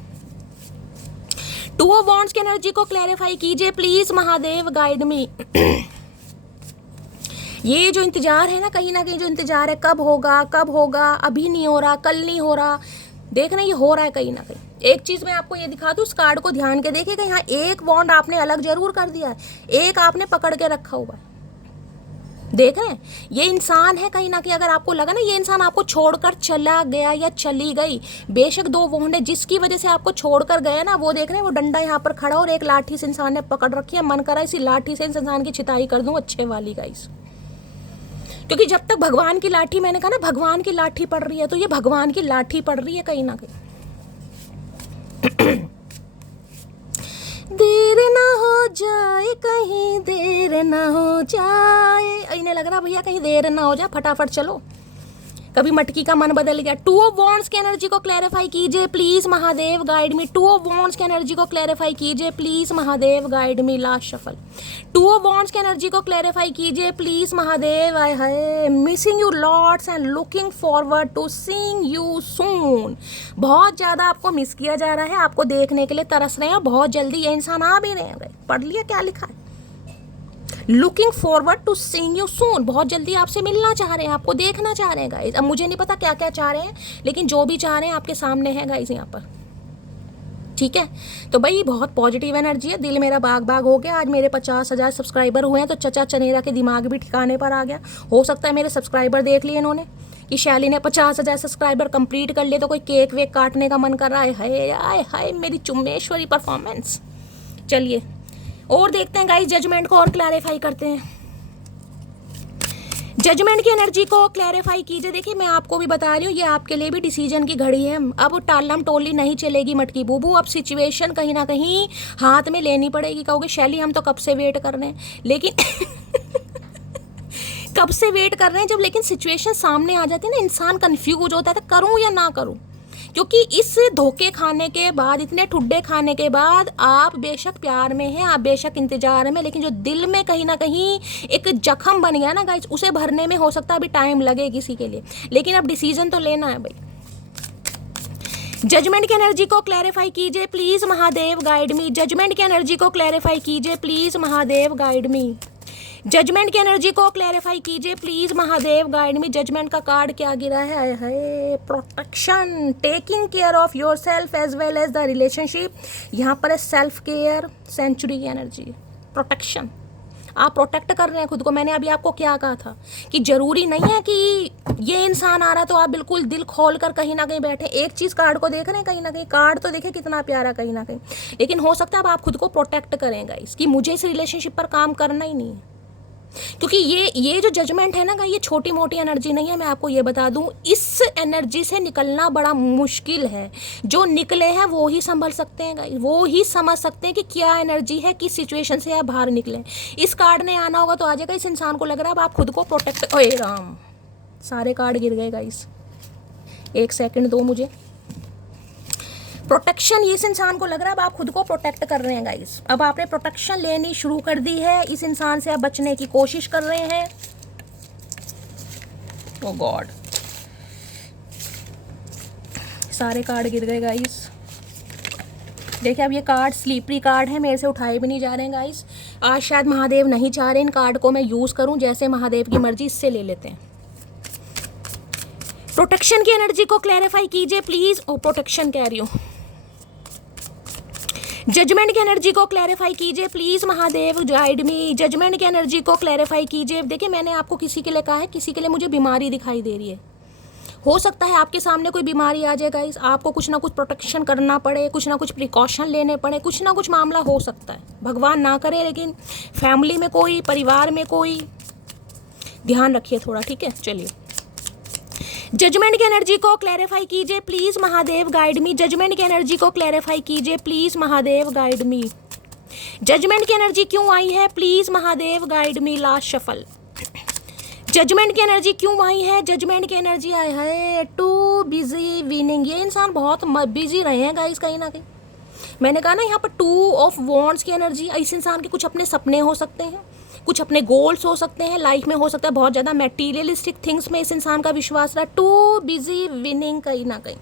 टू ऑफ वॉन्ड्स की एनर्जी को क्लैरिफाई कीजिए प्लीज महादेव, गाइड मी। ये जो इंतजार है ना कहीं जो इंतजार है, कब होगा कब होगा, अभी नहीं हो रहा, कल नहीं हो रहा, देख रहे ये हो रहा है कहीं ना कहीं। एक चीज मैं आपको ये दिखा दूं, उस कार्ड को ध्यान के देखिएगा, यहाँ एक वॉन्ड आपने अलग जरूर कर दिया है, एक आपने पकड़ के रखा हुआ है। देख रहे हैं, ये इंसान है कहीं ना कहीं, अगर आपको लगा ना ये इंसान आपको छोड़कर चला गया या चली गई, बेशक 2 वॉन्ड है, जिसकी वजह से आपको छोड़कर गया ना, वो देख रहे हैं वो डंडा यहाँ पर खड़ा और एक लाठी से इंसान ने पकड़ रखी है। मन करा इसी लाठी से इस इंसान की चिताई कर दूं, अच्छे वाली गाइस। क्योंकि जब तक भगवान की लाठी, मैंने कहा ना भगवान की लाठी पड़ रही है, तो ये भगवान की लाठी पड़ रही है कहीं ना कहीं। देर ना हो जाए, कहीं देर ना हो जाए, इन्हें लग रहा भैया कहीं देर ना हो जाए, फटाफट चलो, कभी मटकी का मन बदल गया। टू ऑफ वॉन्ड्स की एनर्जी को क्लैरिफाई कीजिए please Mahadev, guide me. Two of wands की एनर्जी को क्लैरिफाई कीजिए please Mahadev, guide me. Last shuffle. Two of wands की एनर्जी को क्लैरिफाई कीजिए please Mahadev. I hi, missing you lots and looking forward to seeing you soon. बहुत ज़्यादा आपको miss किया जा रहा है, आपको देखने के लिए तरस रहे हैं, बहुत जल्दी ये इंसान आ भी रहे हैं। पढ़ लिया क्या लिखा है, looking forward to seeing you soon, बहुत जल्दी आपसे मिलना चाह रहे हैं, आपको देखना चाह रहे हैं गाइस। अब मुझे नहीं पता क्या क्या चाह रहे हैं, लेकिन जो भी चाह रहे हैं आपके सामने है गाइस यहाँ पर। ठीक है, तो भाई बहुत पॉजिटिव एनर्जी है, दिल मेरा बाग बाग हो गया। आज मेरे 50,000 सब्सक्राइबर हुए हैं, तो चचा चनेरा के दिमाग भी ठिकाने पर आ गया। हो सकता है मेरे सब्सक्राइबर देख लिए इन्होंने कि शैली ने 50,000 सब्सक्राइबर कंप्लीट कर लिए, तो कोई केक वेक काटने का मन कर रहा है। हाय हाय हाय, मेरी चुम्मेश्वरी परफॉर्मेंस। चलिए और देखते हैं गाइस, जजमेंट को और क्लैरिफाई करते हैं। जजमेंट की एनर्जी को क्लैरिफाई कीजिए। देखिए मैं आपको भी बता रही हूँ, ये आपके लिए भी डिसीजन की घड़ी है। अब टालम टोली नहीं चलेगी मटकी बूबू, अब सिचुएशन कहीं ना कहीं हाथ में लेनी पड़ेगी। कहोगे शैली हम तो कब से वेट कर रहे हैं, लेकिन कब से वेट कर रहे हैं जब, लेकिन सिचुएशन सामने आ जाती है ना, इंसान कंफ्यूज होता है तो करूँ या ना करूँ। क्योंकि इस धोखे खाने के बाद, इतने ठुड्डे खाने के बाद, आप बेशक प्यार में हैं, आप बेशक इंतजार में, लेकिन जो दिल में कहीं ना कहीं एक जख्म बन गया ना गाइस, उसे भरने में हो सकता है अभी टाइम लगे किसी के लिए, लेकिन अब डिसीजन तो लेना है भाई। जजमेंट की एनर्जी को क्लैरिफाई कीजिए please Mahadev, guide me. Judgement की एनर्जी को क्लैरिफाई कीजिए please Mahadev, guide me. Judgement की एनर्जी को क्लैरिफाई कीजिए please Mahadev, guide me. Judgement का कार्ड क्या गिरा है, protection, taking care of your self as well as the relationship. यहाँ पर है सेल्फ केयर, सेंचुरी की एनर्जी, प्रोटेक्शन। आप प्रोटेक्ट कर रहे हैं खुद को। मैंने अभी आपको क्या कहा था कि जरूरी नहीं है कि ये इंसान आ रहा तो आप बिल्कुल दिल खोल कर कहीं ना कहीं बैठे। एक चीज़ कार्ड को देख रहे हैं, कहीं ना कहीं कार्ड तो देखे कितना प्यारा कहीं ना कहीं, लेकिन हो सकता है अब आप खुद को प्रोटेक्ट करेंगे इसकी, मुझे इस रिलेशनशिप पर काम करना ही नहीं है। क्योंकि ये जो जजमेंट है ना, ये छोटी मोटी एनर्जी नहीं है। मैं आपको ये बता दूं, इस एनर्जी से निकलना बड़ा मुश्किल है। जो निकले हैं वो ही संभल सकते हैं गाइस, वो ही समझ सकते हैं कि क्या एनर्जी है, किस सिचुएशन से आप बाहर निकले। इस कार्ड ने आना होगा तो आ जाएगा। इस इंसान को लग रहा है अब आप खुद को प्रोटेक्ट, ओए राम, सारे कार्ड गिर गए गाइस, एक सेकंड दो मुझे। प्रोटेक्शन, इस इंसान को लग रहा है अब आप खुद को प्रोटेक्ट कर रहे हैं गाइस। अब आपने प्रोटेक्शन लेनी शुरू कर दी है, इस इंसान से आप बचने की कोशिश कर रहे हैं। ओह गॉड, सारे कार्ड गिर गए गाइस। देखिए अब ये कार्ड स्लीपरी कार्ड है, मेरे से उठाए भी नहीं जा रहे हैं गाइस। आज शायद महादेव नहीं चाह रहे इन कार्ड को मैं यूज़ करूं, जैसे महादेव की मर्जी, इससे ले लेते हैं। प्रोटेक्शन की एनर्जी को क्लैरिफाई कीजिए प्लीज। ओ प्रोटेक्शन कह रही हूँ, जजमेंट की एनर्जी को क्लैरिफाई कीजिए please Mahadev, guide me. Judgement की एनर्जी को क्लैरिफाई कीजिए। देखिए मैंने आपको किसी के लिए कहा है, किसी के लिए मुझे बीमारी दिखाई दे रही है, हो सकता है आपके सामने कोई बीमारी आ जाए गाइस, आपको कुछ ना कुछ प्रोटेक्शन करना पड़े, कुछ ना कुछ प्रिकॉशन लेने पड़े, कुछ ना कुछ मामला हो सकता है, भगवान ना करे, लेकिन फैमिली में कोई, परिवार में कोई, ध्यान रखिए थोड़ा, ठीक है। चलिए, जजमेंट की एनर्जी को क्लैरिफाई कीजिए please Mahadev, guide me. Judgement की एनर्जी को क्लैरिफाई कीजिए please Mahadev, guide me. Judgement की एनर्जी क्यों आई है please Mahadev, guide me. Last shuffle. Judgement की एनर्जी क्यों आई है? जजमेंट की एनर्जी आई है टू बिजी विनिंग। ये इंसान बहुत बिजी रहे हैं गाइस, कहीं ना कहीं। मैंने कहा ना यहाँ पर 2 ऑफ वॉन्ड्स की एनर्जी। इस इंसान के कुछ अपने सपने हो सकते हैं, कुछ अपने गोल्स हो सकते हैं लाइफ में, हो सकता है बहुत ज़्यादा मटेरियलिस्टिक थिंग्स में इस इंसान का विश्वास रहा। टू बिजी विनिंग, कहीं ना कहीं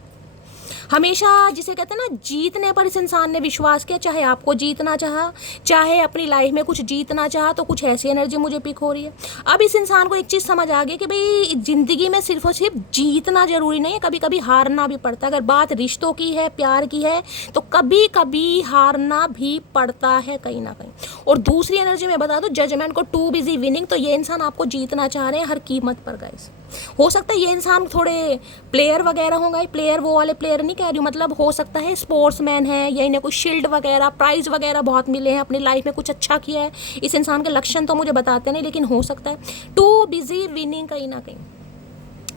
हमेशा जिसे कहते हैं ना, जीतने पर इस इंसान ने विश्वास किया। चाहे आपको जीतना चाहा, चाहे अपनी लाइफ में कुछ जीतना चाहा, तो कुछ ऐसी एनर्जी मुझे पिक हो रही है। अब इस इंसान को एक चीज़ समझ आ गई कि भाई ज़िंदगी में सिर्फ और सिर्फ जीतना जरूरी नहीं है, कभी कभी हारना भी पड़ता है। अगर बात रिश्तों की है, प्यार की है, तो कभी कभी हारना भी पड़ता है कहीं ना कहीं। और दूसरी एनर्जी में बता दूं, जजमेंट को टू बिजी विनिंग, तो ये इंसान आपको जीतना चाह रहे हैं हर कीमत पर गाइस। हो सकता है ये इंसान थोड़े प्लेयर वगैरह होंगे, प्लेयर वो वाले प्लेयर नहीं कह रही हूँ, मतलब हो सकता है स्पोर्ट्समैन है, या इन्हें कुछ शील्ड वगैरह, प्राइज वगैरह बहुत मिले हैं, अपनी लाइफ में कुछ अच्छा किया है। इस इंसान के लक्षण तो मुझे बताते नहीं, लेकिन हो सकता है टू बिजी विनिंग, कहीं ना कहीं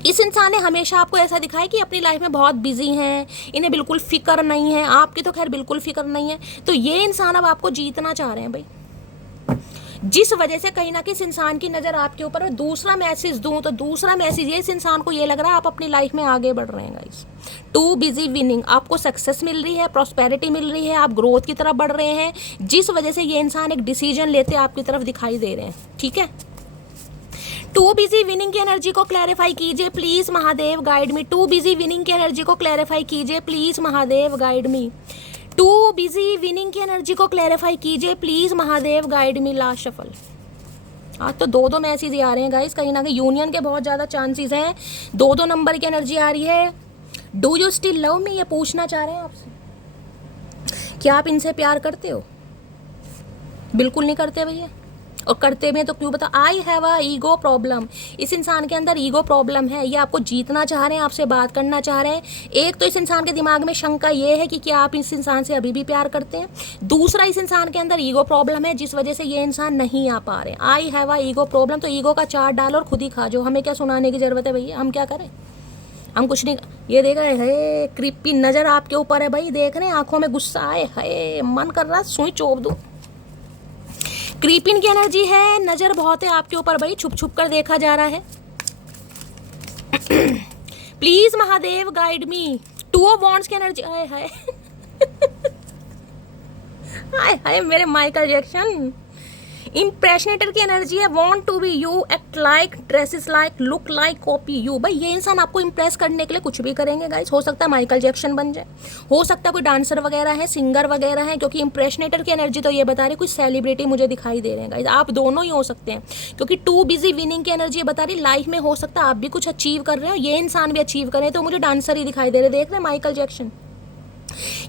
इस इंसान ने हमेशा आपको ऐसा दिखाया कि अपनी लाइफ में बहुत बिजी हैं, इन्हें बिल्कुल फिक्र नहीं है। आपकी तो खैर बिल्कुल फिक्र नहीं है, तो ये इंसान अब आपको जीतना चाह रहे हैं भाई, जिस वजह से कहीं ना कहीं इस इंसान की नज़र आपके ऊपर है। दूसरा मैसेज दूं तो दूसरा मैसेज ये, इस इंसान को ये लग रहा है आप अपनी लाइफ में आगे बढ़ रहे हैं गाइस। टू बिजी विनिंग, आपको सक्सेस मिल रही है, प्रॉस्पेरिटी मिल रही है, आप ग्रोथ की तरफ बढ़ रहे हैं, जिस वजह से ये इंसान एक डिसीजन लेते आपकी तरफ दिखाई दे रहे हैं, ठीक है। टू बिजी विनिंग की एनर्जी को क्लैरिफाई कीजिए please Mahadev, guide me. Too busy winning की एनर्जी को क्लैरिफाई कीजिए please Mahadev, guide me. Too busy winning की एनर्जी को क्लैरिफाई कीजिए please Mahadev, guide me. Last shuffle. आज तो 2 मैसेज आ रहे हैं गाइस, कहीं ना कहीं यूनियन के बहुत ज़्यादा चांसेस हैं। 2 नंबर की एनर्जी आ रही है। Do you still love me, ये पूछना चाह रहे हैं आपसे, क्या आप इनसे प्यार करते हो? बिल्कुल नहीं करते भैया, और करते में तो क्यों बता। I have a ego problem, इस इंसान के अंदर ईगो प्रॉब्लम है। ये आपको जीतना चाह रहे हैं, आपसे बात करना चाह रहे हैं। एक तो इस इंसान के दिमाग में शंका ये है कि क्या आप इस इंसान से अभी भी प्यार करते हैं। दूसरा, इस इंसान के अंदर ईगो प्रॉब्लम है, जिस वजह से ये इंसान नहीं आ पा रहे। I have a ego problem, तो ईगो का चार्ट डालो और खुद ही खा जाओ, हमें क्या सुनाने की जरूरत है भैया, हम क्या करें, हम कुछ नहीं। ये देखा है, क्रिपी नजर आपके ऊपर है भाई, देख रहे हैं, आंखों में गुस्सा आए है, मन कर रहा सुई चोप दूं। क्रीपिन की एनर्जी है, नजर बहुत है आपके ऊपर भाई, छुप छुप कर देखा जा रहा है। Please Mahadev, guide me. 2 of wands की energy, hi hi hi hi मेरे माइकल जैक्सन। इम्प्रेशनेटर की एनर्जी है, want to be you, act like, dresses like, look like, copy you. भाई ये इंसान आपको इम्प्रेस करने के लिए कुछ भी करेंगे गाइस। हो सकता है माइकल जैक्सन बन जाए, हो सकता है कोई डांसर वगैरह है, सिंगर वगैरह है, क्योंकि इम्प्रेशनेटर की एनर्जी तो ये बता रही है, कुछ सेलिब्रिटी मुझे दिखाई दे रहे हैं गाइस। आप दोनों ही हो सकते हैं, क्योंकि टू बिजी विनिंग की एनर्जी बता रही लाइफ में हो सकता है आप भी कुछ अचीव कर रहे हो, ये इंसान भी अचीव कर रहे हैं, तो मुझे डांसर ही दिखाई दे रहे, देख रहे हैं माइकल जैक्सन।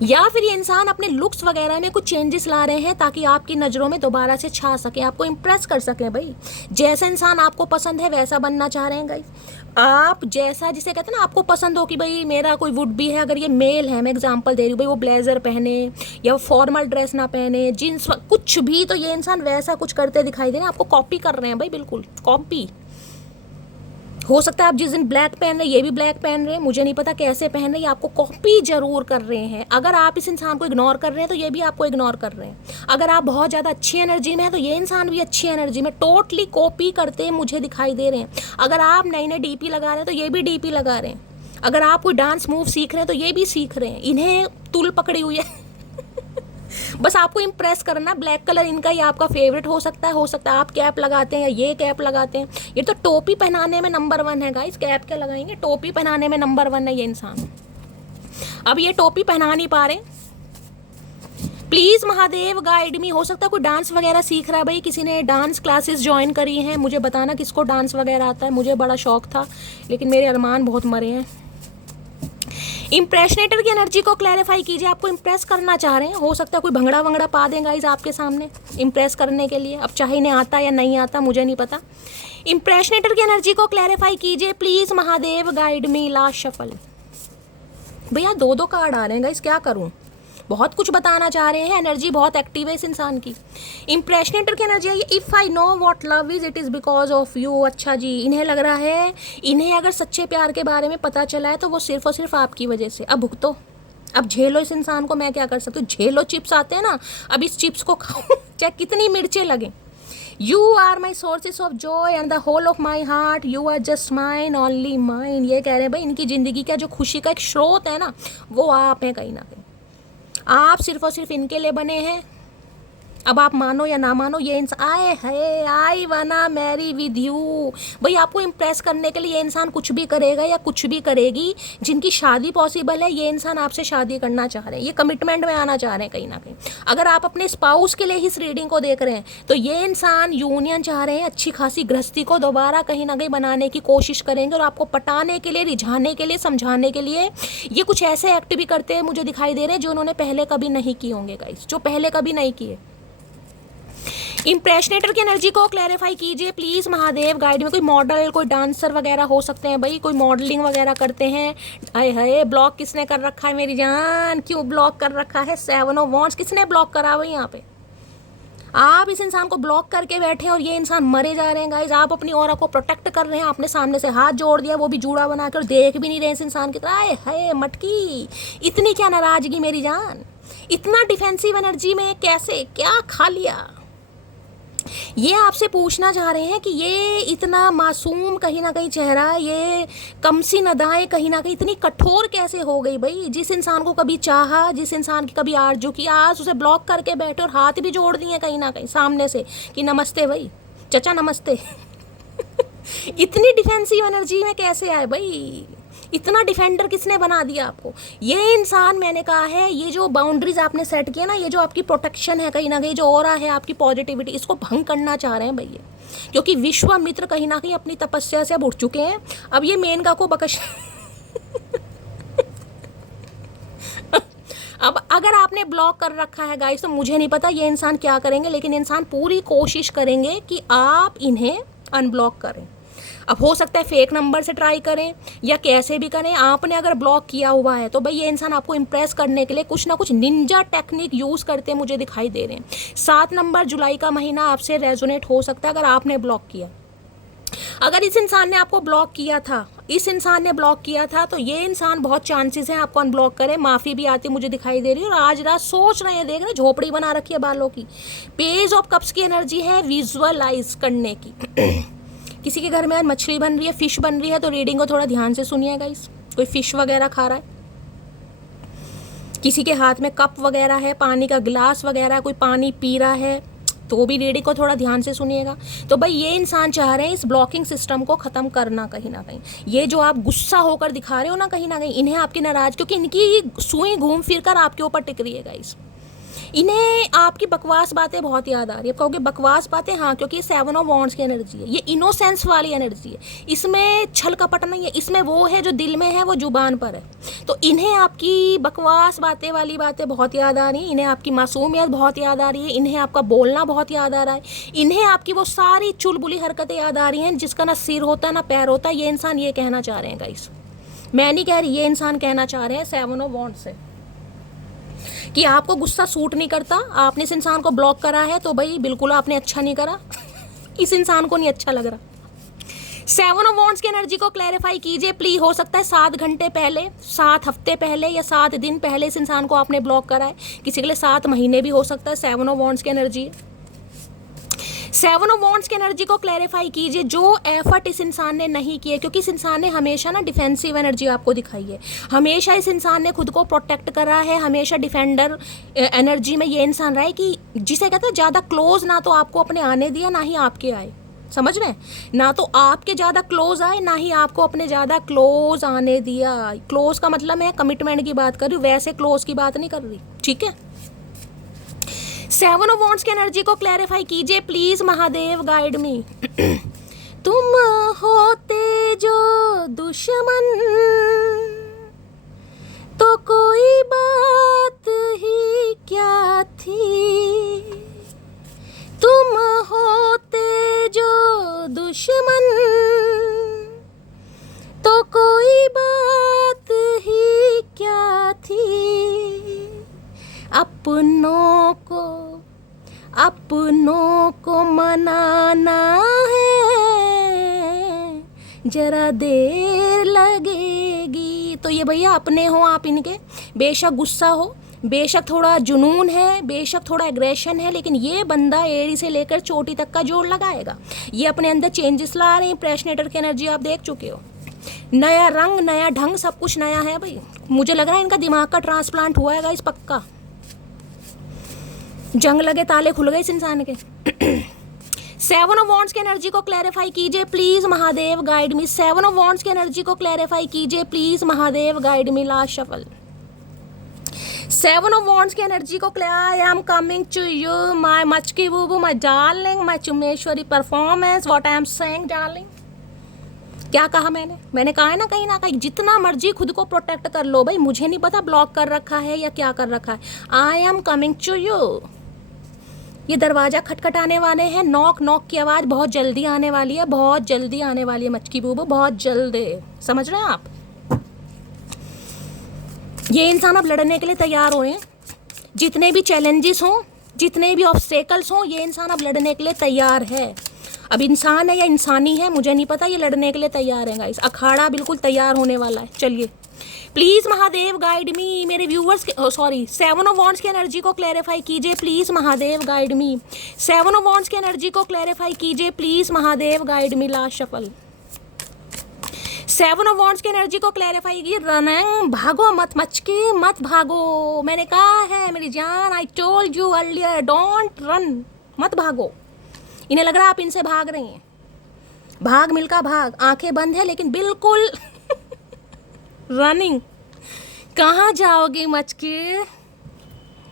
या फिर ये इंसान अपने लुक्स वगैरह में कुछ चेंजेस ला रहे हैं ताकि आपकी नज़रों में दोबारा से छा सके, आपको इम्प्रेस कर सकें भाई। जैसा इंसान आपको पसंद है वैसा बनना चाह रहे हैं गाइस। आप जैसा, जिसे कहते हैं ना, आपको पसंद हो कि भाई मेरा कोई वुड भी है, अगर ये मेल है, मैं एग्जांपल दे रही हूँ भाई, वो ब्लेजर पहने या फॉर्मल ड्रेस ना पहने, जीन्स कुछ भी, तो ये इंसान वैसा कुछ करते दिखाई दे रहे हैं, आपको कॉपी कर रहे हैं भाई, बिल्कुल कॉपी। हो सकता है आप जिस दिन ब्लैक पहन रहे हैं ये भी ब्लैक पहन रहे हैं, मुझे नहीं पता कैसे पहन रहे हैं, आपको कॉपी जरूर कर रहे हैं। अगर आप इस इंसान को इग्नोर कर रहे हैं तो ये भी आपको इग्नोर कर रहे हैं। अगर आप बहुत ज़्यादा अच्छी एनर्जी में है तो ये इंसान भी अच्छी एनर्जी में, टोटली कॉपी करते मुझे दिखाई दे रहे हैं। अगर आप नए नए डीपी लगा रहे हैं तो ये भी डीपी लगा रहे हैं। अगर आप कोई डांस मूव सीख रहे हैं तो ये भी सीख रहे हैं। इन्हें तुल पकड़ी हुई है बस आपको इम्प्रेस करना। ब्लैक कलर इनका ही आपका फेवरेट हो सकता है आप कैप लगाते हैं या ये कैप लगाते हैं। ये तो टोपी पहनाने में नंबर 1 है गाइस, कैप क्या लगाएंगे, टोपी पहनाने में नंबर 1 है ये इंसान। अब ये टोपी पहना नहीं पा रहे, प्लीज महादेव गाइड मी। हो सकता है कोई डांस वगैरह सीख रहा है भाई, किसी ने डांस क्लासेस ज्वाइन करी हैं, मुझे बताना किसको डांस वगैरह आता है, मुझे बड़ा शौक था लेकिन मेरे अरमान बहुत मरे हैं। इम्प्रेशनेटर की एनर्जी को क्लैरिफाई कीजिए। आपको इम्प्रेस करना चाह रहे हैं, हो सकता है कोई भंगड़ा वंगड़ा पा दें गाइज आपके सामने इम्प्रेस करने के लिए। अब चाहे इन्हें आता या नहीं आता मुझे नहीं पता। इम्प्रेशनेटर की एनर्जी को क्लैरिफाई कीजिए please Mahadev, guide me, last shuffle. भैया 2-2 कार्ड आ रहे हैं गाइज, क्या करूं? बहुत कुछ बताना चाह रहे हैं, एनर्जी बहुत एक्टिव है इस इंसान की। इम्प्रेशनेटर की एनर्जी है, if I know what love is it is because of you. अच्छा जी, इन्हें लग रहा है इन्हें अगर सच्चे प्यार के बारे में पता चला है तो वो सिर्फ और सिर्फ आपकी वजह से। अब भुगतो, अब झेलो इस इंसान को, मैं क्या कर सकती हूँ? झेलो, चिप्स आते हैं ना, अब इस चिप्स को खाओ चाहे कितनी मिर्चें लगें। You are my sources of joy and the whole of my heart, you are just mine, only mine. ये कह रहे हैं भाई इनकी ज़िंदगी का जो खुशी का एक स्रोत है ना, वो आप हैं कहीं ना कहीं। आप सिर्फ और सिर्फ इनके लिए बने हैं। अब आप मानो या ना मानो, ये इंसान आए है, आई वाना मैरी विद यू। भाई आपको इम्प्रेस करने के लिए ये इंसान कुछ भी करेगा या कुछ भी करेगी। जिनकी शादी पॉसिबल है, ये इंसान आपसे शादी करना चाह रहे हैं, ये कमिटमेंट में आना चाह रहे हैं कहीं ना कहीं। अगर आप अपने स्पाउस के लिए इस रीडिंग को देख रहे हैं तो ये इंसान यूनियन चाह रहे हैं, अच्छी खासी गृहस्थी को दोबारा कहीं ना कहीं बनाने की कोशिश करेंगे। और आपको पटाने के लिए, रिझाने के लिए, समझाने के लिए ये कुछ ऐसे एक्ट भी करते हैं मुझे दिखाई दे रहे हैं जो उन्होंने पहले कभी नहीं किए होंगे गाइस, जो पहले कभी नहीं किए। इम्प्रेशनेटर की एनर्जी को क्लैरिफाई कीजिए प्लीज महादेव, गाइड में। कोई मॉडल, कोई डांसर वगैरह हो सकते हैं भाई, कोई मॉडलिंग वगैरह करते हैं। आए हाय, ब्लॉक किसने कर रखा है मेरी जान? क्यों ब्लॉक कर रखा है? 7 ऑफ वॉन्ड्स किसने ब्लॉक करा भाई? यहाँ पे आप इस इंसान को ब्लॉक करके बैठे और ये इंसान मरे जा रहे हैं गाइज। आप अपनी ऑरा को प्रोटेक्ट कर रहे हैं, आपने सामने से हाथ जोड़ दिया, वो भी जूड़ा बना कर, देख भी नहीं रहे इस इंसान की तरह। आए हाय मटकी, इतनी क्या नाराजगी मेरी जान? इतना डिफेंसिव एनर्जी में कैसे, क्या खा लिया? ये आपसे पूछना चाह रहे हैं कि ये इतना मासूम कहीं ना कहीं चेहरा, ये कमसी नदाएं कहीं ना कहीं इतनी कठोर कैसे हो गई भाई? जिस इंसान को कभी चाहा, जिस इंसान की कभी आरज़ू की, आज उसे ब्लॉक करके बैठे और हाथ भी जोड़ दिए कहीं ना कहीं सामने से कि नमस्ते भाई, चचा नमस्ते। इतनी डिफेंसिव एनर्जी में कैसे आए भाई? इतना डिफेंडर किसने बना दिया आपको? ये इंसान, मैंने कहा है, ये जो बाउंड्रीज आपने सेट किया ना, ये जो आपकी प्रोटेक्शन है कहीं ना कहीं, जो ऑरा है आपकी पॉजिटिविटी, इसको भंग करना चाह रहे हैं भैया। क्योंकि विश्वामित्र कहीं ना कहीं अपनी तपस्या से अब उठ चुके हैं। अब ये मेनका को बकश अब अगर आपने ब्लॉक कर रखा है गाइस तो मुझे नहीं पता ये इंसान क्या करेंगे, लेकिन इंसान पूरी कोशिश करेंगे कि आप इन्हें अनब्लॉक करें। अब हो सकता है फेक नंबर से ट्राई करें या कैसे भी करें। आपने अगर ब्लॉक किया हुआ है तो भाई ये इंसान आपको इम्प्रेस करने के लिए कुछ ना कुछ निंजा टेक्निक यूज़ करते मुझे दिखाई दे रहे हैं। 7 नंबर जुलाई का महीना आपसे रेजोनेट हो सकता है अगर आपने ब्लॉक किया। अगर इस इंसान ने आपको ब्लॉक किया था, इस इंसान ने ब्लॉक किया था, तो ये इंसान बहुत चांसेस हैं आपको अनब्लॉक करे। माफ़ी भी आती मुझे दिखाई दे रही है। और आज रात सोच रहे हैं, देख रहे हैं, झोपड़ी बना रखी है बालों की। पेज ऑफ कप्स की एनर्जी है विजुअलाइज करने की। किसी के घर में आज मछली बन रही है, फिश बन रही है, तो रीडिंग को थोड़ा ध्यान से सुनिए गाइस। कोई फिश वगैरह खा रहा है, किसी के हाथ में कप वगैरह है, पानी का गिलास वगैरह, कोई पानी पी रहा है, तो भी रीडिंग को थोड़ा ध्यान से सुनिएगा। तो भाई ये इंसान चाह रहे हैं इस ब्लॉकिंग सिस्टम को ख़त्म करना कहीं ना कहीं। ये जो आप गुस्सा होकर दिखा रहे हो ना कहीं ना कहीं, इन्हें आपकी नाराज, क्योंकि इनकी सुई घूम फिर कर आपके ऊपर टिक रही है गाइस। इन्हें आपकी बकवास बातें बहुत याद आ रही है। कहोगे बकवास बातें, हाँ, क्योंकि 7 ऑफ वॉन्ड्स की एनर्जी है, ये इनोसेंस वाली एनर्जी है। इसमें छल कपट नहीं है, इसमें वो है जो दिल में है वो जुबान पर है। तो इन्हें आपकी बकवास बातें वाली बातें बहुत याद आ रही हैं, इन्हें आपकी मासूमियत बहुत याद आ रही है, इन्हें आपका बोलना बहुत याद आ रहा है, इन्हें आपकी वो सारी चुलबुली हरकतें याद आ रही हैं जिसका ना सिर होता ना पैर होता। ये इंसान ये कहना चाह रहे हैं गाइस, मैं नहीं कह रही, ये इंसान कहना चाह रहे हैं 7 ऑफ वॉन्ड्स से कि आपको गुस्सा सूट नहीं करता। आपने इस इंसान को ब्लॉक करा है तो भाई बिल्कुल आपने अच्छा नहीं करा। इस इंसान को नहीं अच्छा लग रहा। 7 ऑफ वॉन्ड्स की एनर्जी को क्लैरिफाई कीजिए प्लीज। हो सकता है 7 घंटे पहले, 7 हफ्ते पहले या 7 दिन पहले इस इंसान को आपने ब्लॉक करा है। किसी के लिए 7 महीने भी हो सकता है। 7 ऑफ वॉन्ड्स की एनर्जी, 7 ऑफ वॉन्ड्स की एनर्जी को क्लैरिफाई कीजिए। जो एफर्ट इस इंसान ने नहीं किए, क्योंकि इस इंसान ने हमेशा ना डिफेंसिव एनर्जी आपको दिखाई है, हमेशा इस इंसान ने खुद को प्रोटेक्ट करा है, हमेशा डिफेंडर एनर्जी में ये इंसान रहा है कि जिसे कहते हैं ज़्यादा क्लोज ना तो आपको अपने आने दिया ना ही आपके आए। समझ रहे हैं? ना तो आपके ज़्यादा क्लोज आए ना ही आपको अपने ज़्यादा क्लोज आने दिया। क्लोज का मतलब मैं कमिटमेंट की बात कर रही हूँ, वैसे क्लोज की बात नहीं कर रही, ठीक है। 7 ऑफ वॉन्ड्स की एनर्जी को क्लैरिफाई कीजिए प्लीज महादेव, गाइड मी। तुम होते जो दुश्मन कोई बात ही क्या थी, तुम होते जो दुश्मन तो कोई बात ही क्या थी। अपनों को मनाना है, जरा देर लगेगी। तो ये भैया अपने हो आप इनके, बेशक गुस्सा हो, बेशक थोड़ा जुनून है, बेशक थोड़ा एग्रेशन है, लेकिन ये बंदा एड़ी से लेकर चोटी तक का जोड़ लगाएगा। ये अपने अंदर चेंजेस ला रहे हैं। इम्प्रेशनेटर की एनर्जी आप देख चुके हो, नया रंग, नया ढंग, सब कुछ नया है भाई। मुझे लग रहा है इनका दिमाग का ट्रांसप्लांट हुआ है इस पक्का। जंग लगे ताले खुल गए इस इंसान के। 7 ऑफ वॉन्ड्स की एनर्जी को क्लैरिफाई कीजिए please Mahadev, guide me. 7 of wands की एनर्जी को क्लैरिफाई कीजिए please Mahadev, guide me. Last shuffle. 7 of wands की एनर्जी को I am coming to you my मचकी बूबू, माय डार्लिंग, माय चुमेश्वरी performance. What I am saying darling, क्या कहा मैंने कहा है ना कहीं जितना मर्जी खुद को प्रोटेक्ट कर लो भाई। मुझे नहीं पता ब्लॉक कर रखा है या क्या कर रखा है। I am coming to you. ये दरवाजा खटखटाने वाले हैं, नॉक नॉक की आवाज़ बहुत जल्दी आने वाली है, बहुत जल्दी आने वाली है मचकी बूबू, बहुत जल्दी। समझ रहे हैं आप? ये इंसान अब लड़ने के लिए तैयार हुए हैं। जितने भी चैलेंजेस हों, जितने भी ऑब्स्टेकल्स हों, ये इंसान अब लड़ने के लिए तैयार है। अब इंसान है या इंसानी है मुझे नहीं पता, ये लड़ने के लिए तैयार है गाइस। अखाड़ा बिल्कुल तैयार होने वाला है। चलिए प्लीज़ महादेव गाइड मी। मेरे व्यूवर्स के 7 ऑफ वॉन्ड्स की एनर्जी को क्लैरिफाई कीजिए please Mahadev, guide me. 7 of wands की एनर्जी को क्लैरिफाई कीजिए please Mahadev, guide me. Last shuffle. 7 of wands की एनर्जी को क्लैरिफाई कीजिए। रनिंग, भागो मत मचके, मत भागो। मैंने कहा है मेरी जान, I told you earlier, don't run, मत भागो। इन्हें लग रहा है आप इनसे भाग रही हैं। भाग मिल्का भाग, आंखें बंद है लेकिन बिल्कुल रनिंग। कहाँ जाओगी मचके,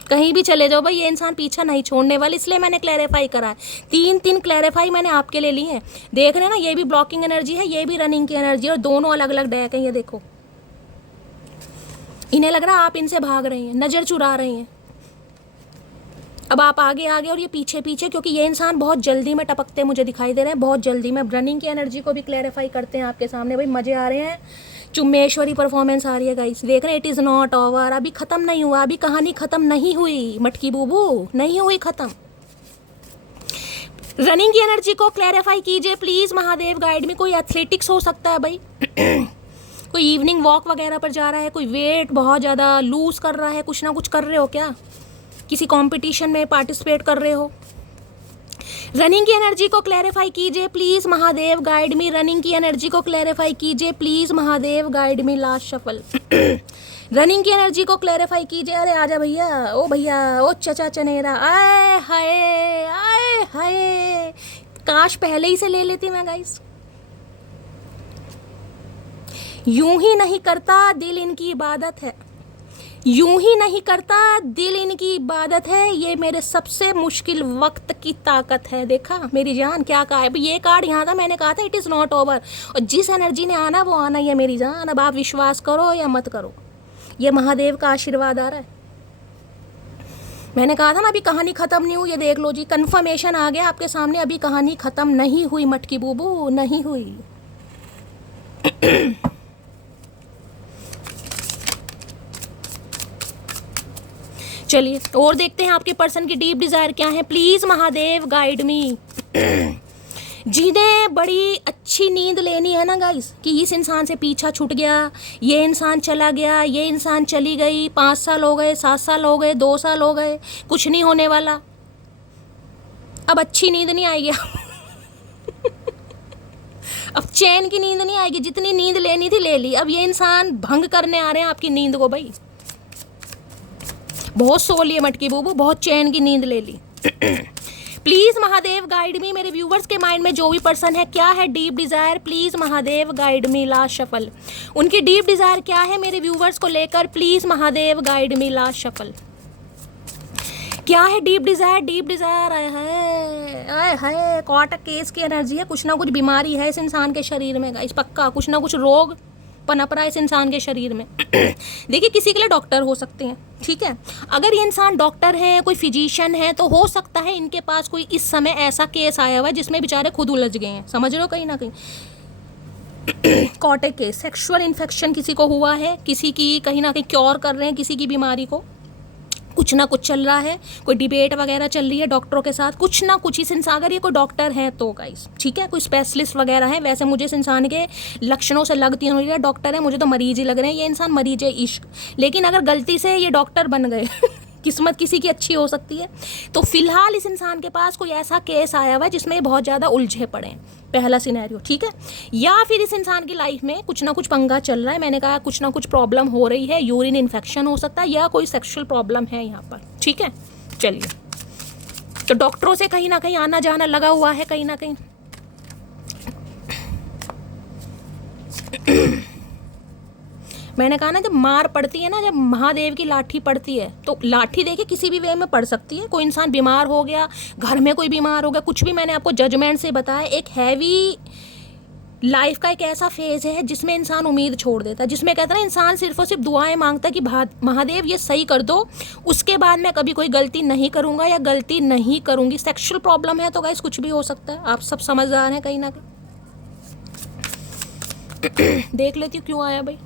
कहीं भी चले जाओ भाई, ये इंसान पीछा नहीं छोड़ने वाला। इसलिए मैंने क्लैरिफाई करा है। 3 क्लैरिफाई मैंने आपके लिए ली हैं। देख रहे हैं ना, ये भी ब्लॉकिंग एनर्जी है, ये भी रनिंग की एनर्जी है, और दोनों अलग अलग डेक हैं। ये देखो, इन्हें लग रहा है आप इनसे भाग रही हैं, नज़र चुरा रही हैं। अब आप आगे आगे और ये पीछे पीछे, क्योंकि ये इंसान बहुत जल्दी में टपकते मुझे दिखाई दे रहे हैं, बहुत जल्दी में। रनिंग की एनर्जी को भी क्लैरिफाई करते हैं आपके सामने भाई। मज़े आ रहे हैं, चुम्मेश्वरी परफॉर्मेंस आ रही है गाइस। देख रहे हैं, इट इज़ नॉट ओवर। अभी ख़त्म नहीं हुआ, अभी कहानी ख़त्म नहीं हुई मटकी बूबू, नहीं हुई ख़त्म। रनिंग की एनर्जी को क्लैरिफाई कीजिए प्लीज़ महादेव, गाइड में। कोई एथलेटिक्स हो सकता है भाई कोई इवनिंग वॉक वगैरह पर जा रहा है, कोई वेट बहुत ज़्यादा लूज कर रहा है, कुछ ना कुछ कर रहे हो क्या, किसी कंपटीशन में पार्टिसिपेट कर रहे हो। रनिंग की एनर्जी को क्लैरिफाई कीजिए please Mahadev, guide me. Running की एनर्जी को क्लैरिफाई कीजिए please Mahadev, guide me. Last shuffle. Running की एनर्जी को क्लैरिफाई कीजिए। अरे आजा भैया, ओ चचा चनेरा, आए हाय। काश पहले ही से ले लेती मैं गाइस। यूं ही नहीं करता दिल इनकी इबादत है, यूं ही नहीं करता दिल इनकी इबादत है। ये मेरे सबसे मुश्किल वक्त की ताकत है। देखा मेरी जान क्या कहा है। अब ये कार्ड यहाँ था, मैंने कहा था इट इज़ नॉट ओवर, और जिस एनर्जी ने आना वो आना ही है मेरी जान। अब आप विश्वास करो या मत करो, ये महादेव का आशीर्वाद आ रहा है। मैंने कहा था ना अभी कहानी ख़त्म नहीं हुई। ये देख लो जी, कन्फर्मेशन आ गया आपके सामने, अभी कहानी ख़त्म नहीं हुई मटकी बूबू, नहीं हुई। चलिए और देखते हैं आपके पर्सन की डीप डिज़ायर क्या है प्लीज़ महादेव, गाइड मी। जिन्हें बड़ी अच्छी नींद लेनी है ना गाइस, कि इस इंसान से पीछा छूट गया, ये इंसान चला गया, ये इंसान चली गई, 5 साल हो गए, 7 साल हो गए, 2 साल हो गए, कुछ नहीं होने वाला। अब अच्छी नींद नहीं आएगी अब चैन की नींद नहीं आएगी। जितनी नींद लेनी थी ले ली। अब ये इंसान भंग करने आ रहे हैं आपकी नींद को भाई। बहुत सो लिए मटकी बूबू, बहुत चैन की नींद ले ली। Please Mahadev guide me. मेरे व्यूवर्स के माइंड में जो भी पर्सन है, क्या है deep desire, please Mahadev guide me. Last shuffle. उनकी डीप डिज़ायर क्या है मेरे व्यूवर्स को लेकर, please Mahadev guide me. Last shuffle. क्या है डीप डिज़ायर, डीप डिज़ायर। आए हाय कोर्ट केस की एनर्जी है। कुछ ना कुछ बीमारी है इस इंसान के शरीर में गाइस, पक्का कुछ ना कुछ रोग पनप रहा है इस इंसान के शरीर में। देखिए किसी के लिए डॉक्टर हो सकते हैं, ठीक है, अगर ये इंसान डॉक्टर है, कोई फिजिशियन है, तो हो सकता है इनके पास कोई इस समय ऐसा केस आया हुआ है जिसमें बेचारे खुद उलझ गए हैं, समझ रहे हो कहीं ना कहीं। Caught a case, sexual infection किसी को हुआ है, किसी की कहीं ना कहीं क्योर कर रहे हैं किसी की बीमारी को, कुछ ना कुछ चल रहा है, कोई डिबेट वगैरह चल रही है डॉक्टरों के साथ, कुछ ना कुछ इस इंसान, अगर ये कोई डॉक्टर है तो गाइस, ठीक है, कोई स्पेशलिस्ट वगैरह है। वैसे मुझे इस इंसान के लक्षणों से लगती है डॉक्टर है, मुझे तो मरीज ही लग रहे हैं, ये इंसान मरीज है इश्क। लेकिन अगर गलती से ये डॉक्टर बन गए किस्मत किसी की अच्छी हो सकती है। तो फिलहाल इस इंसान के पास कोई ऐसा केस आया हुआ है जिसमें ये बहुत ज़्यादा उलझे पड़े हैं, पहला सिनेरियो, ठीक है। या फिर इस इंसान की लाइफ में कुछ ना कुछ पंगा चल रहा है, मैंने कहा कुछ ना कुछ प्रॉब्लम हो रही है, यूरिन इन्फेक्शन हो सकता है या कोई सेक्सुअल प्रॉब्लम है यहाँ पर, ठीक है। चलिए, तो डॉक्टरों से कहीं ना कहीं आना जाना लगा हुआ है कहीं ना कहीं। मैंने कहा ना जब मार पड़ती है ना, जब महादेव की लाठी पड़ती है, तो लाठी देखिए किसी भी वे में पड़ सकती है। कोई इंसान बीमार हो गया, घर में कोई बीमार हो गया, कुछ भी, मैंने आपको जजमेंट से बताया। एक हैवी लाइफ का एक ऐसा फेज है जिसमें इंसान उम्मीद छोड़ देता है, जिसमें कहता है ना इंसान सिर्फ और सिर्फ दुआएं मांगता है कि महादेव ये सही कर दो, उसके बाद मैं कभी कोई गलती नहीं करूँगा या गलती नहीं करूँगी। सेक्शुअल प्रॉब्लम है तो गाइस कुछ भी हो सकता है, आप सब समझदार हैं कहीं ना कहीं। देख लेती हूँ क्यों आया भाई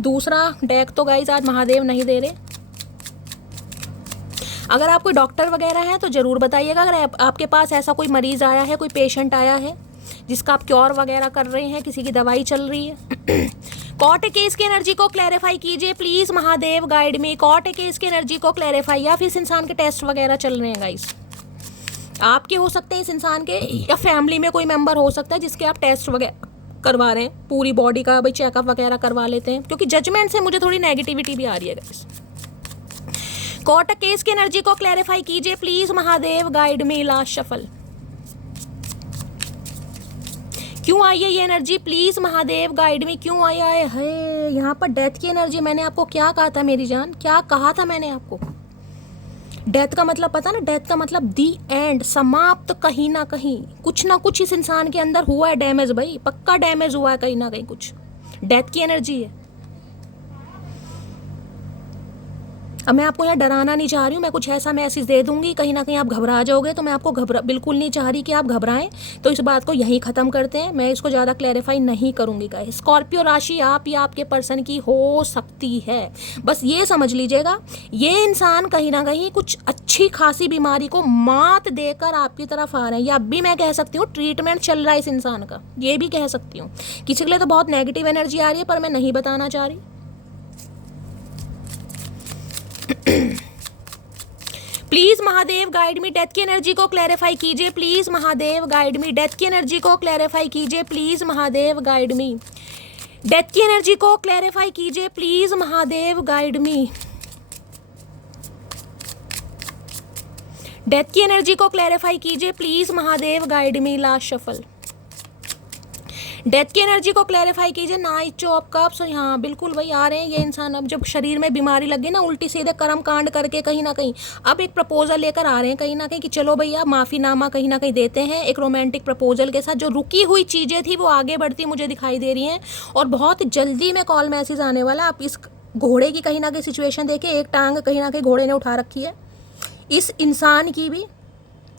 दूसरा डेक। तो गाइस आज महादेव नहीं दे रहे। अगर आप कोई डॉक्टर वगैरह हैं तो ज़रूर बताइएगा। अगर आपके पास ऐसा कोई मरीज़ आया है, कोई पेशेंट आया है जिसका आप क्योर वगैरह कर रहे हैं, किसी की दवाई चल रही है। कॉट केस की एनर्जी को क्लैरिफाई कीजिए please, Mahadev guide me. Caught case की एनर्जी को क्लैरिफाई, या फिर इस इंसान के टेस्ट वगैरह चल रहे हैं गाइस, आपके हो सकते हैं, इस इंसान के, या फैमिली में कोई मेंबर हो सकता है जिसके आप टेस्ट वगैरह करवा रहे हैं, पूरी बॉडी का भाई चेकअप वगैरह करवा लेते हैं, क्योंकि जजमेंट से मुझे थोड़ी नेगेटिविटी भी आ रही है गाइस। कोर्ट केस की एनर्जी को क्लैरिफाई कीजिए please, Mahadev guide me. Last shuffle, क्यों आई है ये एनर्जी प्लीज, महादेव गाइड मी, क्यों आई है यहाँ पर डेथ की एनर्जी। मैंने आपको क्या कहा था मेरी जान, क्या कहा था मैंने आपको? डेथ का मतलब पता ना, डेथ का मतलब दी एंड, समाप्त। कहीं ना कहीं कुछ ना कुछ इस इंसान के अंदर हुआ है डैमेज भाई, पक्का डैमेज हुआ है कहीं ना कहीं, कुछ डेथ की एनर्जी है। अब मैं आपको यहाँ डराना नहीं चाह रही हूँ, मैं कुछ ऐसा मैसेज दे दूंगी कहीं ना कहीं आप घबरा जाओगे, तो मैं आपको बिल्कुल नहीं चाह रही कि आप घबराएं। तो इस बात को यहीं ख़त्म करते हैं, मैं इसको ज़्यादा क्लैरिफाई नहीं करूँगी गाइस। स्कॉर्पियो राशि आप या आपके पर्सन की हो सकती है, बस ये समझ लीजिएगा ये इंसान कहीं ना कहीं कुछ अच्छी खासी बीमारी को मात देकर आपकी तरफ आ रहे हैं, या अब भी मैं कह सकती हूँ ट्रीटमेंट चल रहा है इस इंसान का, ये भी कह सकती हूँ। किसी के लिए तो बहुत नेगेटिव एनर्जी आ रही है पर मैं नहीं बताना चाह रही। Please Mahadev guide me, death की एनर्जी को क्लैरिफाई कीजिए please, Mahadev guide me. Death की एनर्जी को क्लैरिफाई कीजिए please, Mahadev guide me. Death की एनर्जी को क्लैरिफाई कीजिए please, Mahadev guide me. Death की एनर्जी को क्लैरिफाई कीजिए please, Mahadev guide me. Last shuffle, death की एनर्जी को क्लैरिफाई कीजिए। नाइट चॉप कप्स, हाँ बिल्कुल वही आ रहे हैं। ये इंसान अब जब शरीर में बीमारी लग गई ना, उल्टी सीधे कर्म कांड करके कहीं ना कहीं अब एक प्रपोजल लेकर आ रहे हैं कहीं ना कहीं कि चलो भैया माफ़ीनामा कहीं ना कहीं देते हैं, एक रोमांटिक प्रपोजल के साथ। जो रुकी हुई चीज़ें थी वो आगे बढ़ती मुझे दिखाई दे रही हैं, और बहुत जल्दी में कॉल मैसेज आने वाला। आप इस घोड़े की कहीं ना कहीं सिचुएशन देखिए, एक टांग कहीं ना कहीं घोड़े ने उठा रखी है, इस इंसान की भी,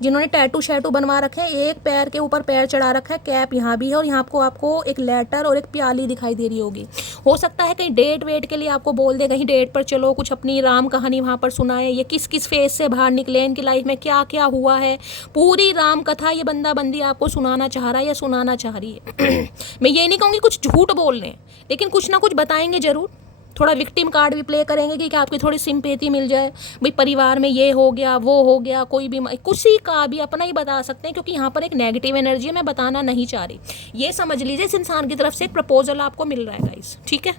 जिन्होंने टैटू शैटू बनवा रखे हैं, एक पैर के ऊपर पैर चढ़ा रखा है, कैप यहाँ भी है, और यहाँ आपको एक लेटर और एक प्याली दिखाई दे रही होगी। हो सकता है कहीं डेट वेट के लिए आपको बोल दे, कहीं डेट पर चलो, कुछ अपनी राम कहानी वहाँ पर सुनाए, ये किस किस फेज से बाहर निकले, इनकी लाइफ में क्या क्या हुआ है, पूरी राम कथा ये बंदा बंदी आपको सुनाना चाह रहा है या सुनाना चाह रही है। मैं ये नहीं कहूँगी कुछ झूठ बोल रहे हैं, लेकिन कुछ ना कुछ बताएंगे ज़रूर। थोड़ा विक्टिम कार्ड भी प्ले करेंगे कि आपकी थोड़ी सिंपैथी मिल जाए, भाई परिवार में ये हो गया वो हो गया, कोई भी किसी का भी अपना ही बता सकते हैं, क्योंकि यहाँ पर एक नेगेटिव एनर्जी है, मैं बताना नहीं चाह रही। ये समझ लीजिए इस इंसान की तरफ से एक प्रपोजल आपको मिल रहा है गाइस, ठीक है।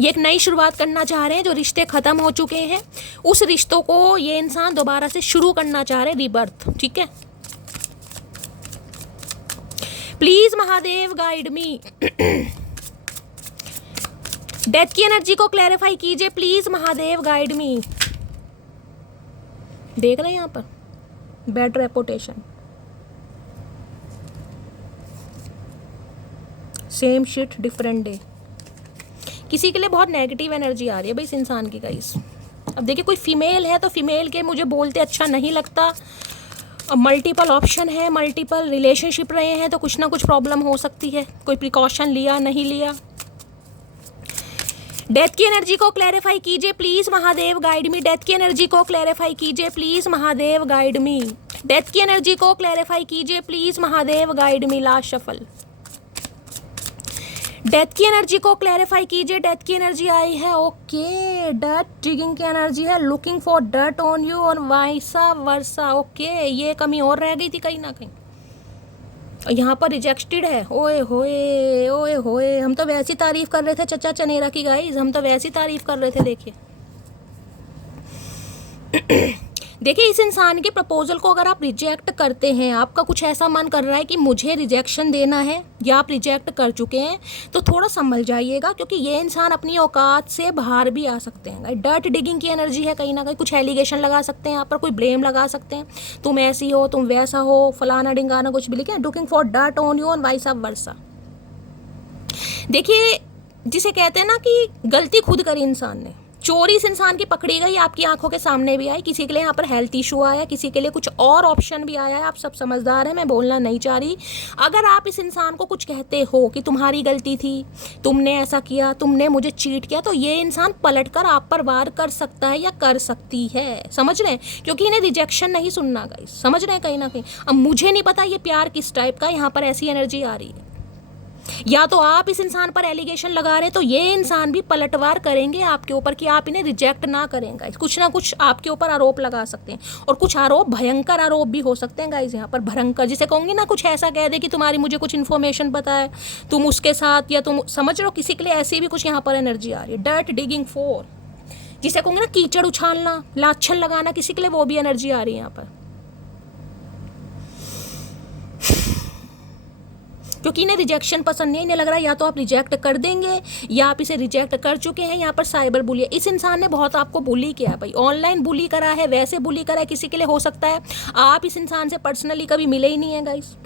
ये एक नई शुरुआत करना चाह रहे हैं, जो रिश्ते खत्म हो चुके हैं उस रिश्तों को ये इंसान दोबारा से शुरू करना चाह रहे हैं, रीबर्थ, ठीक है। Please Mahadev guide me. Death की एनर्जी को क्लैरिफाई कीजिए प्लीज, महादेव गाइड मी। देख रहे हैं यहाँ पर bad reputation, same shit different day. किसी के लिए बहुत नेगेटिव एनर्जी आ रही है भाई इस इंसान की गाइस। अब देखिए कोई फीमेल है तो फीमेल के मुझे बोलते अच्छा नहीं लगता। अब मल्टीपल ऑप्शन है, मल्टीपल रिलेशनशिप रहे हैं तो कुछ ना कुछ प्रॉब्लम हो सकती है। कोई प्रिकॉशन लिया नहीं लिया। डेथ की एनर्जी को क्लैरिफाई कीजिए please Mahadev guide me. Death की एनर्जी को क्लैरिफाई कीजिए please Mahadev guide me. Death की एनर्जी को क्लैरिफाई कीजिए please Mahadev guide me. Last shuffle. Death की एनर्जी को क्लैरिफाई कीजिए। डेथ की एनर्जी आई है, ओके। डर्ट डिगिंग की एनर्जी है, looking for dirt on you और वाइसा वर्सा। ओके, ये कमी और रह गई थी कहीं ना कहीं। यहाँ पर रिजेक्टेड है। ओए होए ओए होए, हम तो वैसी तारीफ कर रहे थे चचा चनेरा की गाइस, हम तो वैसी तारीफ कर रहे थे। देखिए देखिए इस इंसान के प्रपोजल को अगर आप रिजेक्ट करते हैं, आपका कुछ ऐसा मन कर रहा है कि मुझे रिजेक्शन देना है, या आप रिजेक्ट कर चुके हैं, तो थोड़ा संभल जाइएगा क्योंकि ये इंसान अपनी औकात से बाहर भी आ सकते हैं। डर्ट डिगिंग की एनर्जी है, कहीं ना कहीं कुछ एलिगेशन लगा सकते हैं, यहाँ पर कोई ब्लेम लगा सकते हैं, तुम ऐसी हो, तुम वैसा हो, फलाना डिंगाना कुछ भी लिखे। Looking for dirt on you और वाइस वर्सा। देखिए जिसे कहते हैं ना कि गलती खुद करी इंसान ने। चोरी इस इंसान की पकड़ी गई, आपकी आंखों के सामने भी आई। किसी के लिए यहाँ पर हेल्थ इशू आया, किसी के लिए कुछ और ऑप्शन भी आया है। आप सब समझदार हैं, मैं बोलना नहीं चाह रही। अगर आप इस इंसान को कुछ कहते हो कि तुम्हारी गलती थी, तुमने ऐसा किया, तुमने मुझे चीट किया, तो ये इंसान पलटकर आप पर वार कर सकता है या कर सकती है। समझ रहे हैं? क्योंकि इन्हें रिजेक्शन नहीं सुनना गाइस, समझ रहे हैं कहीं ना कहीं। अब मुझे नहीं पता ये प्यार किस टाइप का, यहाँ पर ऐसी एनर्जी आ रही है। या तो आप इस इंसान पर एलिगेशन लगा रहे तो ये इंसान भी पलटवार करेंगे आपके ऊपर कि आप इन्हें रिजेक्ट ना करेंगे। कुछ ना कुछ आपके ऊपर आरोप लगा सकते हैं, और कुछ आरोप भयंकर आरोप भी हो सकते हैं गाइज। यहाँ पर भयंकर जिसे कहूँगी ना, कुछ ऐसा कह दे कि तुम्हारी मुझे कुछ इन्फॉर्मेशन पता है, तुम उसके साथ, या तुम समझ रहे हो किसी के लिए ऐसी भी कुछ यहाँ पर एनर्जी आ रही है। डर्ट डिगिंग फोर जिसे कहूँगी ना, कीचड़ उछालना, लाछन लगाना, किसी के लिए वो भी एनर्जी आ रही है यहाँ पर। क्योंकि इन्हें रिजेक्शन पसंद नहीं है। इन्हें लग रहा है या तो आप रिजेक्ट कर देंगे या आप इसे रिजेक्ट कर चुके हैं। यहाँ पर साइबर बुली है, इस इंसान ने बहुत आपको बुली किया है भाई। ऑनलाइन बुली करा है, वैसे बुली करा है। किसी के लिए हो सकता है आप इस इंसान से पर्सनली कभी मिले ही नहीं है गाइस।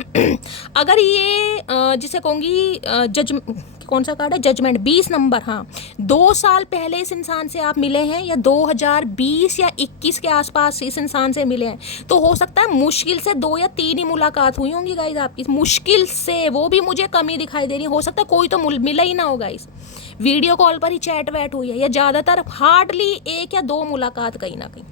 अगर ये जिसे कहूँगी जज, कौन सा कार्ड है, जजमेंट 20 नंबर, हाँ, 2 साल पहले इस इंसान से आप मिले हैं, या 2020 या 21 के आसपास इस इंसान से मिले हैं, तो हो सकता है मुश्किल से 2 या 3 ही मुलाकात हुई होंगी गाइज आपकी, मुश्किल से। वो भी मुझे कमी दिखाई दे रही है। हो सकता है कोई तो मिला ही ना हो गाइज, वीडियो कॉल पर ही चैट वैट हुई है, या ज़्यादातर हार्डली 1 या 2 मुलाकात कहीं ना कहीं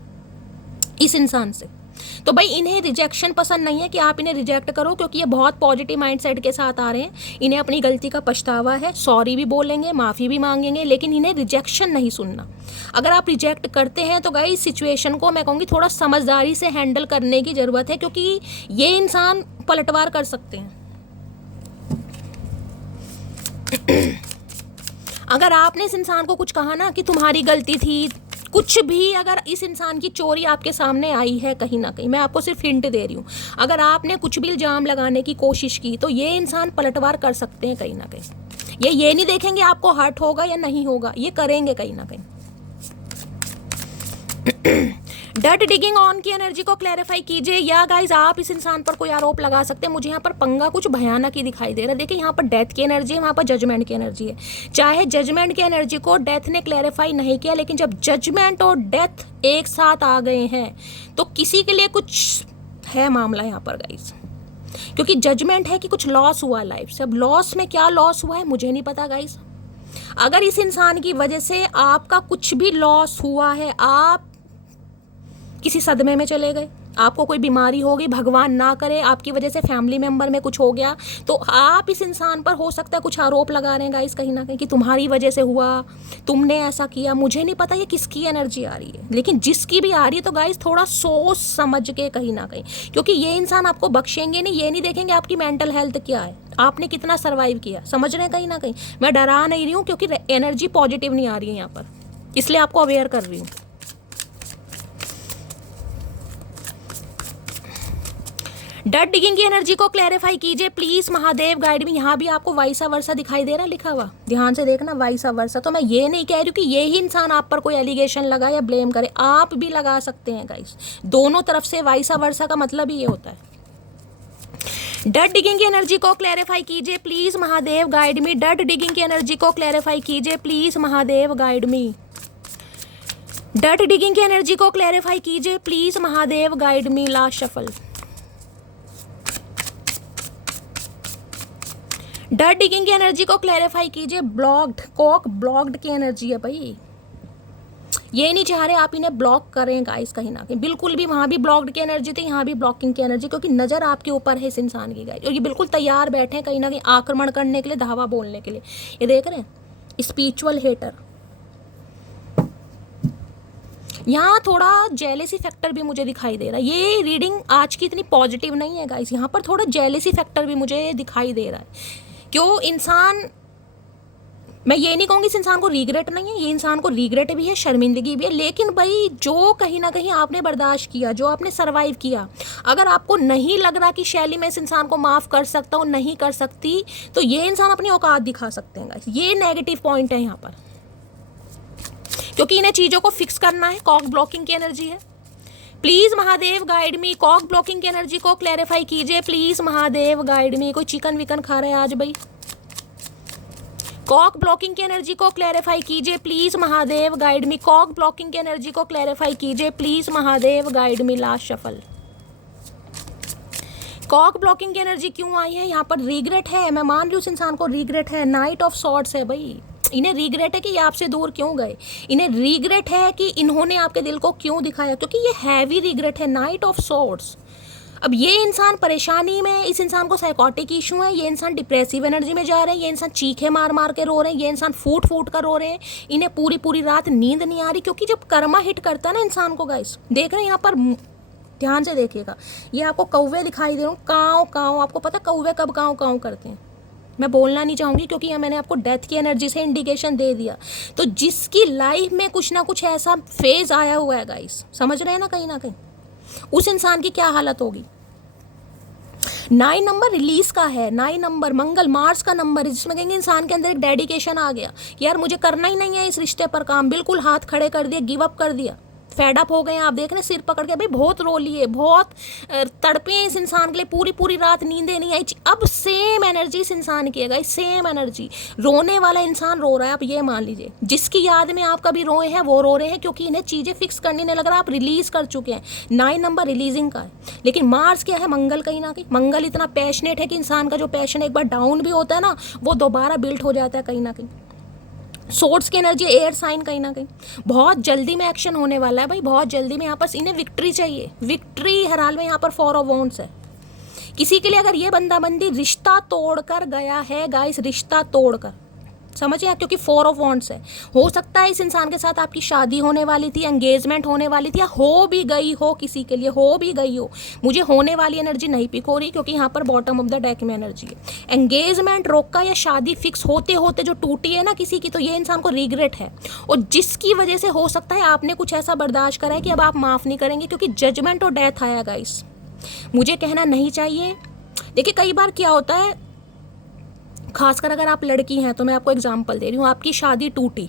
इस इंसान से। तो भाई इन्हें रिजेक्शन पसंद नहीं है कि आप इन्हें रिजेक्ट करो, क्योंकि ये बहुत पॉजिटिव माइंडसेट के साथ आ रहे हैं। इन्हें अपनी गलती का पछतावा है, सॉरी भी बोलेंगे, माफ़ी भी मांगेंगे, लेकिन इन्हें रिजेक्शन नहीं सुनना। अगर आप रिजेक्ट करते हैं तो गाइस सिचुएशन को मैं कहूँगी थोड़ा समझदारी से हैंडल करने की ज़रूरत है, क्योंकि ये इंसान पलटवार कर सकते हैं। अगर आपने इस इंसान को कुछ कहा ना कि तुम्हारी गलती थी, कुछ भी, अगर इस इंसान की चोरी आपके सामने आई है कहीं ना कहीं, मैं आपको सिर्फ हिंट दे रही हूँ, अगर आपने कुछ भी इल्जाम लगाने की कोशिश की तो ये इंसान पलटवार कर सकते हैं कहीं ना कहीं। ये नहीं देखेंगे आपको हर्ट होगा या नहीं होगा, ये करेंगे कहीं ना कहीं। डर्ट डिगिंग ऑन की एनर्जी को क्लैरिफाई कीजिए। या गाइज आप इस इंसान पर कोई आरोप लगा सकते हैं। मुझे यहाँ पर पंगा कुछ भयानक ही दिखाई दे रहा है। देखिए यहाँ पर डेथ की एनर्जी है, वहाँ पर जजमेंट की एनर्जी है। चाहे जजमेंट की एनर्जी को डेथ ने क्लैरिफाई नहीं किया, लेकिन जब जजमेंट और डेथ एक साथ आ गए हैं तो किसी के लिए कुछ है मामला यहाँ पर गाइज, क्योंकि जजमेंट है कि कुछ लॉस हुआ लाइफ से। अब लॉस में क्या लॉस हुआ है मुझे नहीं पता गाइज। अगर इस इंसान की वजह से आपका कुछ भी लॉस हुआ है, आप किसी सदमे में चले गए, आपको कोई बीमारी हो गई, भगवान ना करे आपकी वजह से फैमिली मेंबर में कुछ हो गया, तो आप इस इंसान पर हो सकता है कुछ आरोप लगा रहे हैं गाइस कहीं ना कहीं कि तुम्हारी वजह से हुआ, तुमने ऐसा किया। मुझे नहीं पता ये किसकी एनर्जी आ रही है, लेकिन जिसकी भी आ रही है तो गाइस थोड़ा सोच समझ के कहीं ना कहीं, क्योंकि ये इंसान आपको बख्शेंगे नहीं। ये नहीं देखेंगे आपकी मेंटल हेल्थ क्या है, आपने कितना सर्वाइव किया। समझ रहे हैं कहीं ना कहीं। मैं डरा नहीं रही हूँ क्योंकि एनर्जी पॉजिटिव नहीं आ रही है यहाँ पर, इसलिए आपको अवेयर कर रही हूँ। डर्ट डिगिंग की एनर्जी को क्लैरिफाई कीजिए प्लीज महादेव गाइड में। यहाँ भी आपको वाइसा वर्सा दिखाई दे रहा है लिखा हुआ, ध्यान से देखना, वाइसा वर्सा। तो मैं ये नहीं कह रही हूँ कि ये ही इंसान आप पर कोई एलिगेशन लगा या ब्लेम करे, आप भी लगा सकते हैं गाइस। दोनों तरफ से वाइसा वर्सा का मतलब ही ये होता है। डट डिगिंग की एनर्जी को क्लैरिफाई कीजिए please Mahadev guide me. Dot digging की एनर्जी को क्लैरिफाई कीजिए please Mahadev guide me. Dot digging की एनर्जी को क्लैरिफाई कीजिए please Mahadev guide me. Last shuffle. Dot digging की एनर्जी को क्लैरिफाई कीजिए। ब्लॉक्ड, कॉक ब्लॉक्ड की एनर्जी है भाई। ये नहीं चाह रहे आप इन्हें ब्लॉक करें गाइस कहीं ना कहीं, बिल्कुल भी। वहाँ भी ब्लॉक्ड की एनर्जी थी, यहाँ भी ब्लॉकिंग की एनर्जी, क्योंकि नज़र आपके ऊपर है इस इंसान की गाइस, और ये बिल्कुल तैयार बैठे हैं कहीं ना कहीं आक्रमण करने के लिए, धावा बोलने के लिए। ये देख रहे हैं स्पिरिचुअल हेटर। यहाँ थोड़ा जेलेसी फैक्टर भी मुझे दिखाई दे रहा है। ये रीडिंग आज की इतनी पॉजिटिव नहीं है गाइस, यहाँ पर थोड़ा जेलेसी फैक्टर भी मुझे दिखाई दे रहा है। क्यों इंसान, मैं ये नहीं कहूँगी इस इंसान को रिग्रेट नहीं है, ये इंसान को रिग्रेट भी है, शर्मिंदगी भी है, लेकिन भाई जो कहीं ना कहीं आपने बर्दाश्त किया, जो आपने सरवाइव किया, अगर आपको नहीं लग रहा कि शैली मैं इस इंसान को माफ़ कर सकता हूँ, नहीं कर सकती, तो ये इंसान अपनी औकात दिखा सकते हैं। ये नेगेटिव पॉइंट है यहाँ पर, क्योंकि इन्हें चीज़ों को फिक्स करना है। कॉक ब्लॉकिंग की एनर्जी है। Please Mahadev guide me. Cock blocking की एनर्जी को क्लैरिफाई कीजिए प्लीज़ महादेव गाइड मी। कोई चिकन विकन खा रहा है आज भाई? कॉक ब्लॉकिंग की एनर्जी को क्लैरिफाई कीजिए please Mahadev guide me. Cock blocking की एनर्जी को क्लैरिफाई कीजिए please Mahadev guide me. Last shuffle. Cock blocking की एनर्जी क्यों आई है? यहाँ पर रिग्रेट है, मैं मान रही हूँ उस इंसान को रिग्रेट है। नाइट ऑफ सॉर्ड्स है भाई। इन्हें रिग्रेट है कि ये आपसे दूर क्यों गए, इन्हें रिग्रेट है कि इन्होंने आपके दिल को क्यों दिखाया, क्योंकि ये हैवी रिग्रेट है। Night of swords. अब ये इंसान परेशानी में, इस इंसान को साइकोटिक इशू है, ये इंसान डिप्रेसिव एनर्जी में जा रहे हैं, ये इंसान चीखे मार मार के रो रहे हैं, ये इंसान फूट फूट कर रो रहे हैं, इन्हें पूरी पूरी रात नींद नहीं आ रही, क्योंकि जब कर्मा हिट करता है ना इंसान को गाइस, देख रहे हैं यहाँ पर, ध्यान से देखिएगा, ये आपको कौवे दिखाई दे रहे हो, काँव काँव। आपको पता कौवे कब काँव काँव करते हैं? मैं बोलना नहीं चाहूँगी क्योंकि यहाँ मैंने आपको डेथ की एनर्जी से इंडिकेशन दे दिया। तो जिसकी लाइफ में कुछ ना कुछ ऐसा फेज आया हुआ है गाइस, समझ रहे हैं ना कहीं, उस इंसान की क्या हालत होगी। 9 नंबर रिलीज का है, 9 नंबर मंगल मार्स का नंबर है, जिसमें कहेंगे इंसान के अंदर एक डेडिकेशन आ गया कि यार मुझे करना ही नहीं है इस रिश्ते पर काम, बिल्कुल हाथ खड़े कर दिए, गिव अप कर दिया, फेड अप हो गए हैं। आप देख रहे हैं सिर पकड़ के भाई बहुत रो लिए, बहुत तड़पे इस इंसान के लिए, पूरी पूरी रात नींदें नहीं आई। अब सेम एनर्जी इस इंसान की है गाइस, सेम एनर्जी। रोने वाला इंसान रो रहा है, आप ये मान लीजिए। जिसकी याद में आप कभी रोए हैं वो रो रहे हैं, क्योंकि इन्हें चीज़ें फिक्स करने नहीं लग रहा, आप रिलीज कर चुके हैं। 9 नंबर रिलीजिंग का है। लेकिन मार्स क्या है? मंगल। कहीं ना कहीं मंगल इतना पैशनेट है कि इंसान का जो पैशन एक बार डाउन भी होता है ना, वो दोबारा बिल्ड हो जाता है कहीं ना कहीं। सोर्स की एनर्जी एयर साइन, कहीं ना कहीं बहुत जल्दी में एक्शन होने वाला है भाई, बहुत जल्दी में। यहाँ पर इन्हें विक्ट्री चाहिए, विक्ट्री हर हाल में। यहाँ पर 4 ऑफ वॉन्ड्स है। किसी के लिए अगर ये बंदाबंदी रिश्ता तोड़कर गया है गाइस, रिश्ता तोड़कर, समझिए, क्योंकि 4 ऑफ वॉन्ड्स है। हो सकता है इस इंसान के साथ आपकी शादी होने वाली थी, एंगेजमेंट होने वाली थी, या हो भी गई हो, किसी के लिए हो भी गई हो। मुझे होने वाली एनर्जी नहीं पिक हो रही, क्योंकि यहाँ पर बॉटम ऑफ द डेक में एनर्जी है। एंगेजमेंट रोका या शादी फिक्स होते होते जो टूटी है ना किसी की, तो ये इंसान को रिग्रेट है, और जिसकी वजह से हो सकता है आपने कुछ ऐसा बर्दाश्त करा है कि अब आप माफ़ नहीं करेंगे, क्योंकि जजमेंट और डेथ आया गाइस। मुझे कहना नहीं चाहिए। देखिए कई बार क्या होता है, खासकर अगर आप लड़की हैं, तो मैं आपको एग्जांपल दे रही हूँ। आपकी शादी टूटी,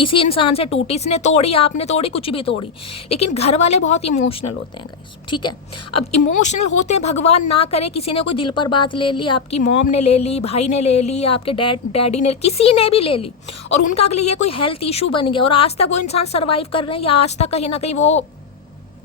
इसी इंसान से टूटी, इसने तोड़ी, आपने तोड़ी, कुछ भी तोड़ी, लेकिन घर वाले बहुत इमोशनल होते हैं गाइस, ठीक है। अब इमोशनल होते हैं, भगवान ना करे किसी ने कोई दिल पर बात ले ली, आपकी मॉम ने ले ली, भाई ने ले ली, आपके डैडी ने, किसी ने भी ले ली, और उनका अगले ये कोई हेल्थ इशू बन गया, और आज तक वो इंसान सर्वाइव कर रहे हैं, या आज तक कहीं ना कहीं वो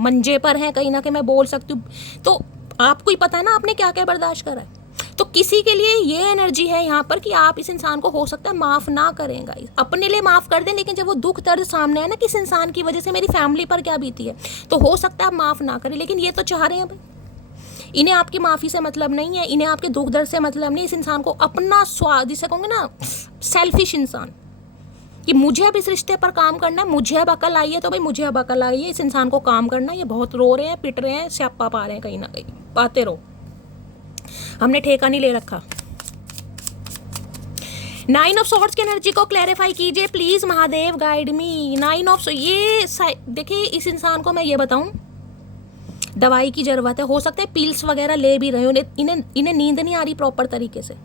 मंजे पर हैं, कहीं ना कहीं मैं बोल सकती हूँ। तो आपको ही पता है ना आपने क्या क्या बर्दाश्त करा है। तो किसी के लिए ये एनर्जी है यहाँ पर कि आप इस इंसान को हो सकता है माफ़ ना करें गाइस, अपने लिए माफ़ कर दें, लेकिन जब वो दुख दर्द सामने है ना कि इस इंसान की वजह से मेरी फैमिली पर क्या बीती है, तो हो सकता है आप माफ़ ना करें। लेकिन ये तो चाह रहे हैं भाई, इन्हें आपकी माफ़ी से मतलब नहीं है, इन्हें आपके दुख दर्द से मतलब नहीं। इस इंसान को अपना स्वाद, जिसे कहूँगे ना सेल्फिश इंसान, कि मुझे अब इस रिश्ते पर काम करना है, मुझे अब अकल आई है, तो भाई मुझे अब अकल आई है, इस इंसान को काम करना है। ये बहुत रो रहे हैं, पिट रहे हैं, स्यापा पा रहे हैं, कहीं ना कहीं पाते रहो, हमने ठेका नहीं ले रखा। 9 ऑफ सॉर्ड्स की एनर्जी को क्लैरिफाई कीजिए please Mahadev guide me. 9 of, ये देखिए इस इंसान को मैं ये बताऊं, दवाई की जरूरत है। हो सकता है पिल्स वगैरह ले भी रहे हो, इन्हें नींद नहीं आ रही प्रॉपर तरीके से,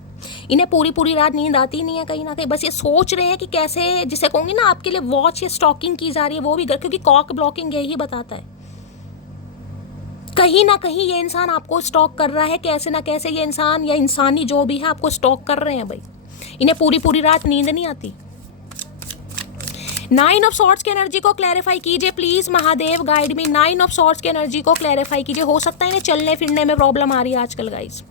इन्हें पूरी पूरी रात नींद आती नहीं है कहीं ना कहीं। बस ये सोच रहे हैं कि कैसे, जिसे कहूँगी ना आपके लिए वॉच या स्टॉकिंग की जा रही है, वो भी, क्योंकि कॉक ब्लॉकिंग यही बताता है कहीं ना कहीं ये इंसान आपको स्टॉक कर रहा है, कैसे ना कैसे ये इंसान या इंसानी जो भी है आपको स्टॉक कर रहे हैं भाई। इन्हें पूरी पूरी रात नींद नहीं आती। 9 ऑफ सॉर्ड्स की एनर्जी को क्लैरिफाई कीजिए please Mahadev, guide me. 9 of swords की एनर्जी को क्लैरिफाई कीजिए। हो सकता है इन्हें चलने फिरने में प्रॉब्लम आ रही है आजकल गाइस।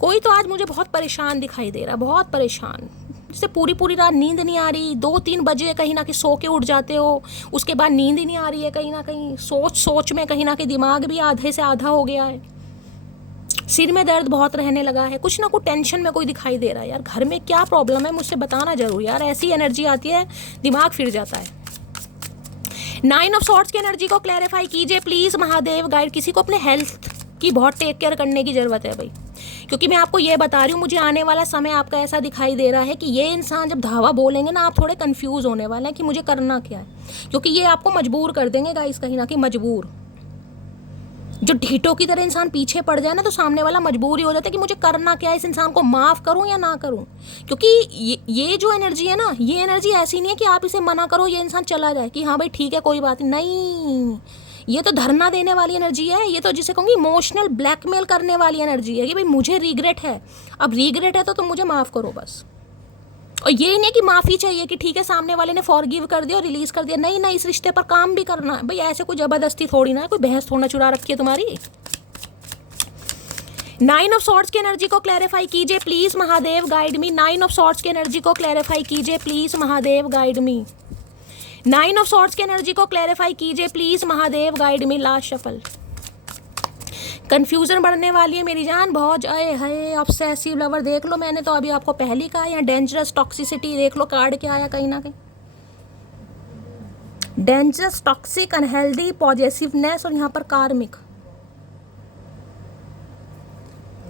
कोई तो आज मुझे बहुत परेशान दिखाई दे रहा, बहुत परेशान, जिससे पूरी पूरी रात नींद नहीं आ रही। 2-3 बजे कहीं ना कहीं सो के उठ जाते हो, उसके बाद नींद ही नहीं आ रही है। कहीं ना कहीं सोच सोच में कहीं ना कहीं दिमाग भी आधे से आधा हो गया है। सिर में दर्द बहुत रहने लगा है, कुछ ना कुछ टेंशन में कोई दिखाई दे रहा है। यार घर में क्या प्रॉब्लम है मुझसे बताना जरूर यार। ऐसी एनर्जी आती है दिमाग फिर जाता है। 9 ऑफ सॉर्ड्स की एनर्जी को क्लैरिफाई कीजिए प्लीज महादेव, गाइड। किसी को अपने हेल्थ की बहुत टेक केयर करने की जरूरत है भाई, क्योंकि मैं आपको ये बता रही हूँ मुझे आने वाला समय आपका ऐसा दिखाई दे रहा है कि ये इंसान जब धावा बोलेंगे ना आप थोड़े कंफ्यूज होने वाले हैं कि मुझे करना क्या है, क्योंकि ये आपको मजबूर कर देंगे गाइस, कहीं ना कहीं मजबूर। जो ढीठों की तरह इंसान पीछे पड़ जाए ना तो सामने वाला मजबूर ही हो जाता है कि मुझे करना क्या है, इस इंसान को माफ करूं या ना करूं। क्योंकि ये जो एनर्जी है ना, ये एनर्जी ऐसी नहीं है कि आप इसे मना करो ये इंसान चला जाए कि हाँ भाई ठीक है कोई बात नहीं। ये तो धरना देने वाली एनर्जी है, ये तो जिसे कहूँगी इमोशनल ब्लैकमेल करने वाली एनर्जी है कि भाई मुझे रिग्रेट है, अब रिग्रेट है तो तुम मुझे माफ़ करो बस। और ये नहीं कि माफ़ी चाहिए कि ठीक है सामने वाले ने फॉरगिव कर दिया और रिलीज़ कर दिया, नहीं नहीं, इस रिश्ते पर काम भी करना है भाई। ऐसे कोई ज़बरदस्ती थोड़ी ना है, कोई बहस थोड़ा चुरा रखी है तुम्हारी। 9 ऑफ सॉर्ड्स की एनर्जी को क्लैरिफाई कीजिए please Mahadev, guide me. 9 of swords की एनर्जी को क्लैरिफाई कीजिए please Mahadev, guide me. 9 of swords की एनर्जी को क्लैरिफाई कीजिए please Mahadev, guide me. Last shuffle. Confusion बढ़ने वाली है मेरी जान बहुत। आए है ऑब्सेसिव लवर देख लो, मैंने तो अभी आपको पहली कहा। या डेंजरस टॉक्सिसिटी देख लो, कार्ड क्या आया कहीं ना कहीं। डेंजरस, टॉक्सिक, अनहेल्दी, पॉजिटिवनेस और यहाँ पर कार्मिक।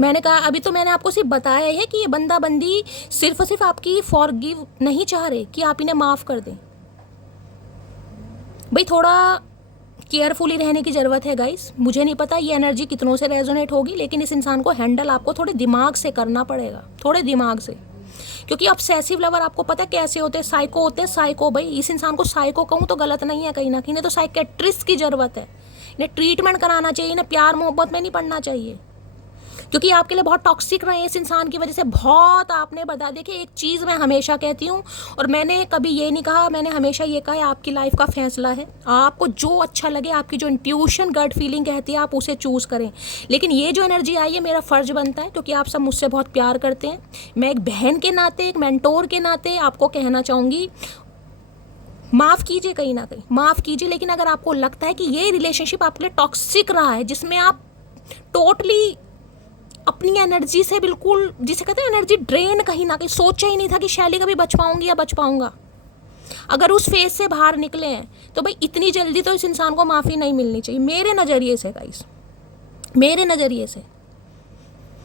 मैंने कहा अभी तो मैंने आपको सिर्फ बताया है कि ये बंदा बंदी सिर्फ आपकी फॉरगिव नहीं चाह रहे कि आप इन्हें माफ़ कर दें। भाई थोड़ा केयरफुली रहने की ज़रूरत है गाइस। मुझे नहीं पता ये एनर्जी कितनों से रेजोनेट होगी, लेकिन इस इंसान को हैंडल आपको थोड़े दिमाग से करना पड़ेगा, थोड़े दिमाग से। क्योंकि ऑब्सेसिव लवर आपको पता है कैसे होते हैं, साइको होते हैं। साइको भाई, इस इंसान को साइको कहूँ तो गलत नहीं है कहीं ना कहीं। इन्हें तो साइकेट्रिस्ट की ज़रूरत है, इन्हें ट्रीटमेंट कराना चाहिए, इन्हें प्यार मोहब्बत में नहीं पड़ना चाहिए। क्योंकि आपके लिए बहुत टॉक्सिक रहे इस इंसान की वजह से, बहुत आपने बता। देखिए एक चीज़ मैं हमेशा कहती हूँ, और मैंने कभी ये नहीं कहा, मैंने हमेशा ये कहा है आपकी लाइफ का फैसला है, आपको जो अच्छा लगे, आपकी जो इंट्यूशन गट फीलिंग कहती है आप उसे चूज़ करें। लेकिन ये जो एनर्जी आई है मेरा फ़र्ज़ बनता है, क्योंकि आप सब मुझसे बहुत प्यार करते हैं, मैं एक बहन के नाते, एक मेंटोर के नाते आपको कहना चाहूँगी माफ़ कीजिए, कहीं ना कहीं माफ़ कीजिए। लेकिन अगर आपको लगता है कि ये रिलेशनशिप आपके लिए टॉक्सिक रहा है, जिसमें आप टोटली अपनी एनर्जी से बिल्कुल, जिसे कहते हैं एनर्जी ड्रेन, कहीं ना कहीं सोचा ही नहीं था कि शैली कभी बच पाऊंगी या बच पाऊंगा, अगर उस फेज से बाहर निकले हैं तो भाई इतनी जल्दी तो इस इंसान को माफ़ी नहीं मिलनी चाहिए मेरे नज़रिए से गाइस, मेरे नज़रिए से।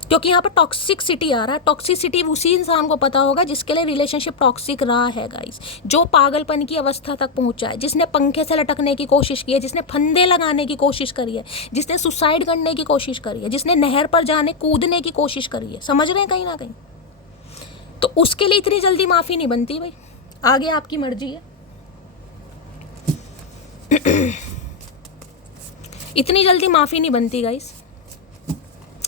क्योंकि यहाँ पर टॉक्सिसिटी आ रहा है। टॉक्सिसिटी उसी इंसान को पता होगा जिसके लिए रिलेशनशिप टॉक्सिक रहा है गाइस, जो पागलपन की अवस्था तक पहुंचा है, जिसने पंखे से लटकने की कोशिश की है, जिसने फंदे लगाने की कोशिश करी है, जिसने सुसाइड करने की कोशिश करी है, जिसने नहर पर जाने कूदने की कोशिश करी है। समझ रहे हैं कहीं ना कहीं? तो उसके लिए इतनी जल्दी माफ़ी नहीं बनती भाई, आगे आपकी मर्जी है। इतनी जल्दी माफ़ी नहीं बनती गाइस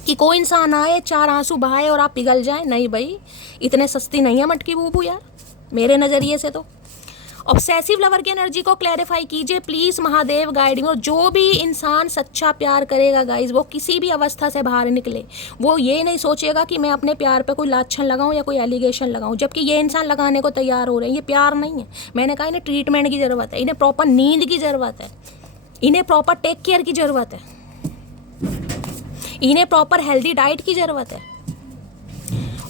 कि कोई इंसान आए, 4 आंसू बहाए और आप पिघल जाएं। नहीं भाई, इतने सस्ती नहीं है मटकी बूबू यार, मेरे नज़रिए से तो। ऑब्सेसिव लवर की एनर्जी को क्लैरिफाई कीजिए प्लीज़ महादेव, गाइड में। और जो भी इंसान सच्चा प्यार करेगा गाइज, वो किसी भी अवस्था से बाहर निकले, वो ये नहीं सोचेगा कि मैं अपने प्यार पे कोई लाछन लगाऊं या कोई एलिगेशन लगाऊं। जबकि ये इंसान लगाने को तैयार हो रहे हैं, ये प्यार नहीं है। मैंने कहा इन्हें ट्रीटमेंट की ज़रूरत है, इन्हें प्रॉपर नींद की ज़रूरत है, इन्हें प्रॉपर टेक केयर की ज़रूरत है, इन्हें प्रॉपर हेल्दी डाइट की ज़रूरत है।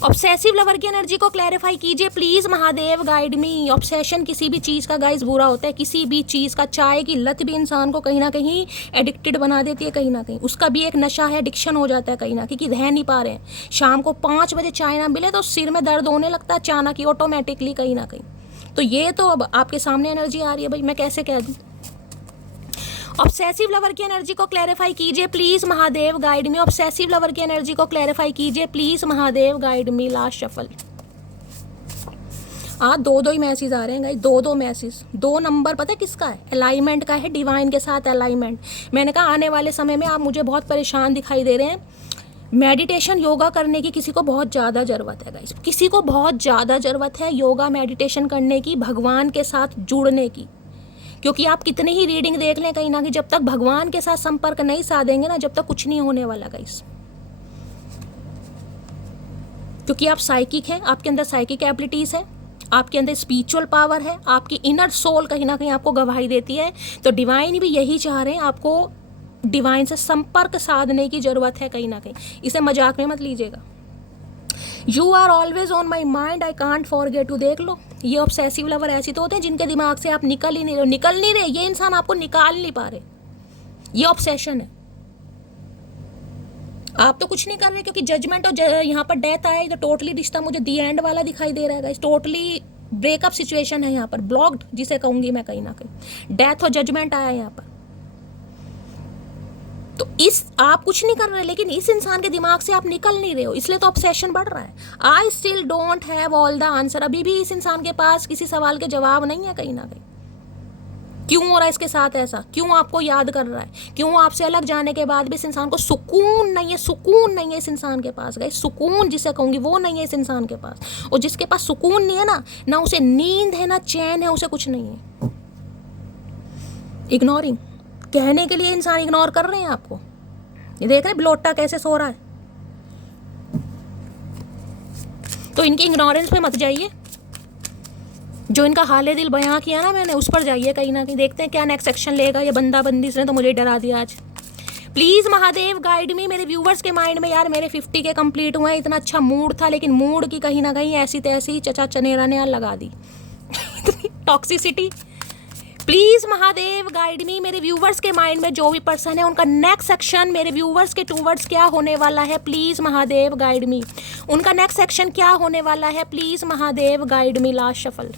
ऑब्सेसिव लवर की एनर्जी को क्लैरिफाई कीजिए please Mahadev, guide me. Obsession किसी भी चीज़ का गाइस बुरा होता है, किसी भी चीज़ का। चाय की लत भी इंसान को कहीं ना कहीं एडिक्टेड बना देती है, कहीं ना कहीं उसका भी एक नशा है, एडिक्शन हो जाता है कहीं ना कहीं, कि रह नहीं पा रहे हैं। शाम को 5 बजे चाय ना मिले तो सिर में दर्द होने लगता है अचानक ही, ऑटोमेटिकली कहीं ना कहीं। तो ये तो अब आपके सामने एनर्जी आ रही है भाई, मैं कैसे कह दूँ। ऑब्सेसिव लवर की एनर्जी को क्लैरिफाई कीजिए please Mahadev, guide me. Obsessive lover की एनर्जी को क्लैरिफाई कीजिए please Mahadev, guide me. Last shuffle. दो दो ही मैसेज आ रहे हैं गाइस, दो दो मैसेज। 2 नंबर पता है किसका है? अलाइनमेंट का है, डिवाइन के साथ अलाइनमेंट। मैंने कहा आने वाले समय में आप मुझे बहुत परेशान दिखाई दे रहे हैं। मेडिटेशन योगा करने की किसी को बहुत ज़्यादा ज़रूरत है गाइस, किसी को बहुत ज़्यादा ज़रूरत है योगा मेडिटेशन करने की, भगवान के साथ जुड़ने की। क्योंकि आप कितनी ही रीडिंग देख लें, कहीं ना कहीं जब तक भगवान के साथ संपर्क नहीं साधेंगे ना, जब तक कुछ नहीं होने वाला गाइस। क्योंकि आप साइकिक हैं, आपके अंदर साइकिक एबिलिटीज़ है, आपके अंदर स्पिरिचुअल पावर है, आपकी इनर सोल कहीं ना कहीं आपको गवाही देती है। तो डिवाइन भी यही चाह रहे हैं, आपको डिवाइन से संपर्क साधने की ज़रूरत है कहीं ना कहीं। इसे मजाक में मत लीजिएगा। You are always on my mind, I can't forget you. देख लो, ये ऑब्सेसिव लवर ऐसे तो होते हैं जिनके दिमाग से आप निकल ही नहीं रहे, निकल नहीं रहे, ये इंसान आपको निकाल नहीं पा रहे। ये ऑब्सेशन है। आप तो कुछ नहीं कर रहे, क्योंकि जजमेंट और यहाँ पर डेथ आया तो टोटली रिश्ता मुझे दी एंड वाला दिखाई दे रहा है। टोटली ब्रेकअप सिचुएशन है यहाँ पर, ब्लॉक्ड जिसे कहूंगी मैं कहीं ना कहीं। डेथ और जजमेंट आया यहाँ पर। तो आप कुछ नहीं कर रहे, लेकिन इस इंसान के दिमाग से आप निकल नहीं रहे हो, इसलिए तो ऑब्सेशन बढ़ रहा है। I still don't have all the answer. अभी भी इस इंसान के पास किसी सवाल के जवाब नहीं है कहीं ना कहीं। क्यों हो रहा है इसके साथ ऐसा? क्यों आपको याद कर रहा है? क्यों आपसे अलग जाने के बाद भी इस इंसान को सुकून नहीं है? सुकून नहीं है इस इंसान के पास गए, सुकून जिसे कहूंगी वो नहीं है इस इंसान के पास। और जिसके पास सुकून नहीं है ना उसे नींद है, ना चैन है, उसे कुछ नहीं है। इग्नोरिंग कहने के लिए इंसान इग्नोर कर रहे हैं आपको। ये देख रहे ब्लोटा कैसे सो रहा है। तो इनकी इग्नोरेंस पे मत जाइए, जो इनका हाले दिल बयां किया ना मैंने, उस पर जाइए कहीं ना कहीं। देखते हैं क्या नेक्स्ट सेक्शन लेगा ये बंदा बंदी। इसने तो मुझे डरा दिया आज। Please Mahadev guide me. मेरे व्यूवर्स के माइंड में यार मेरे 50 के कंप्लीट हुए हैं, इतना अच्छा मूड था, लेकिन मूड की कहीं ना कहीं ऐसी तैसी चचा चनेरा ने लगा दी इतनी toxicity. Please Mahadev guide me. मेरे व्यूवर्स के माइंड में जो भी पर्सन है उनका नेक्स्ट सेक्शन मेरे व्यूवर्स के टूवर्ड्स क्या होने वाला है, प्लीज महादेव गाइड मी। उनका नेक्स्ट सेक्शन क्या होने वाला है, please Mahadev guide me. Last shuffle.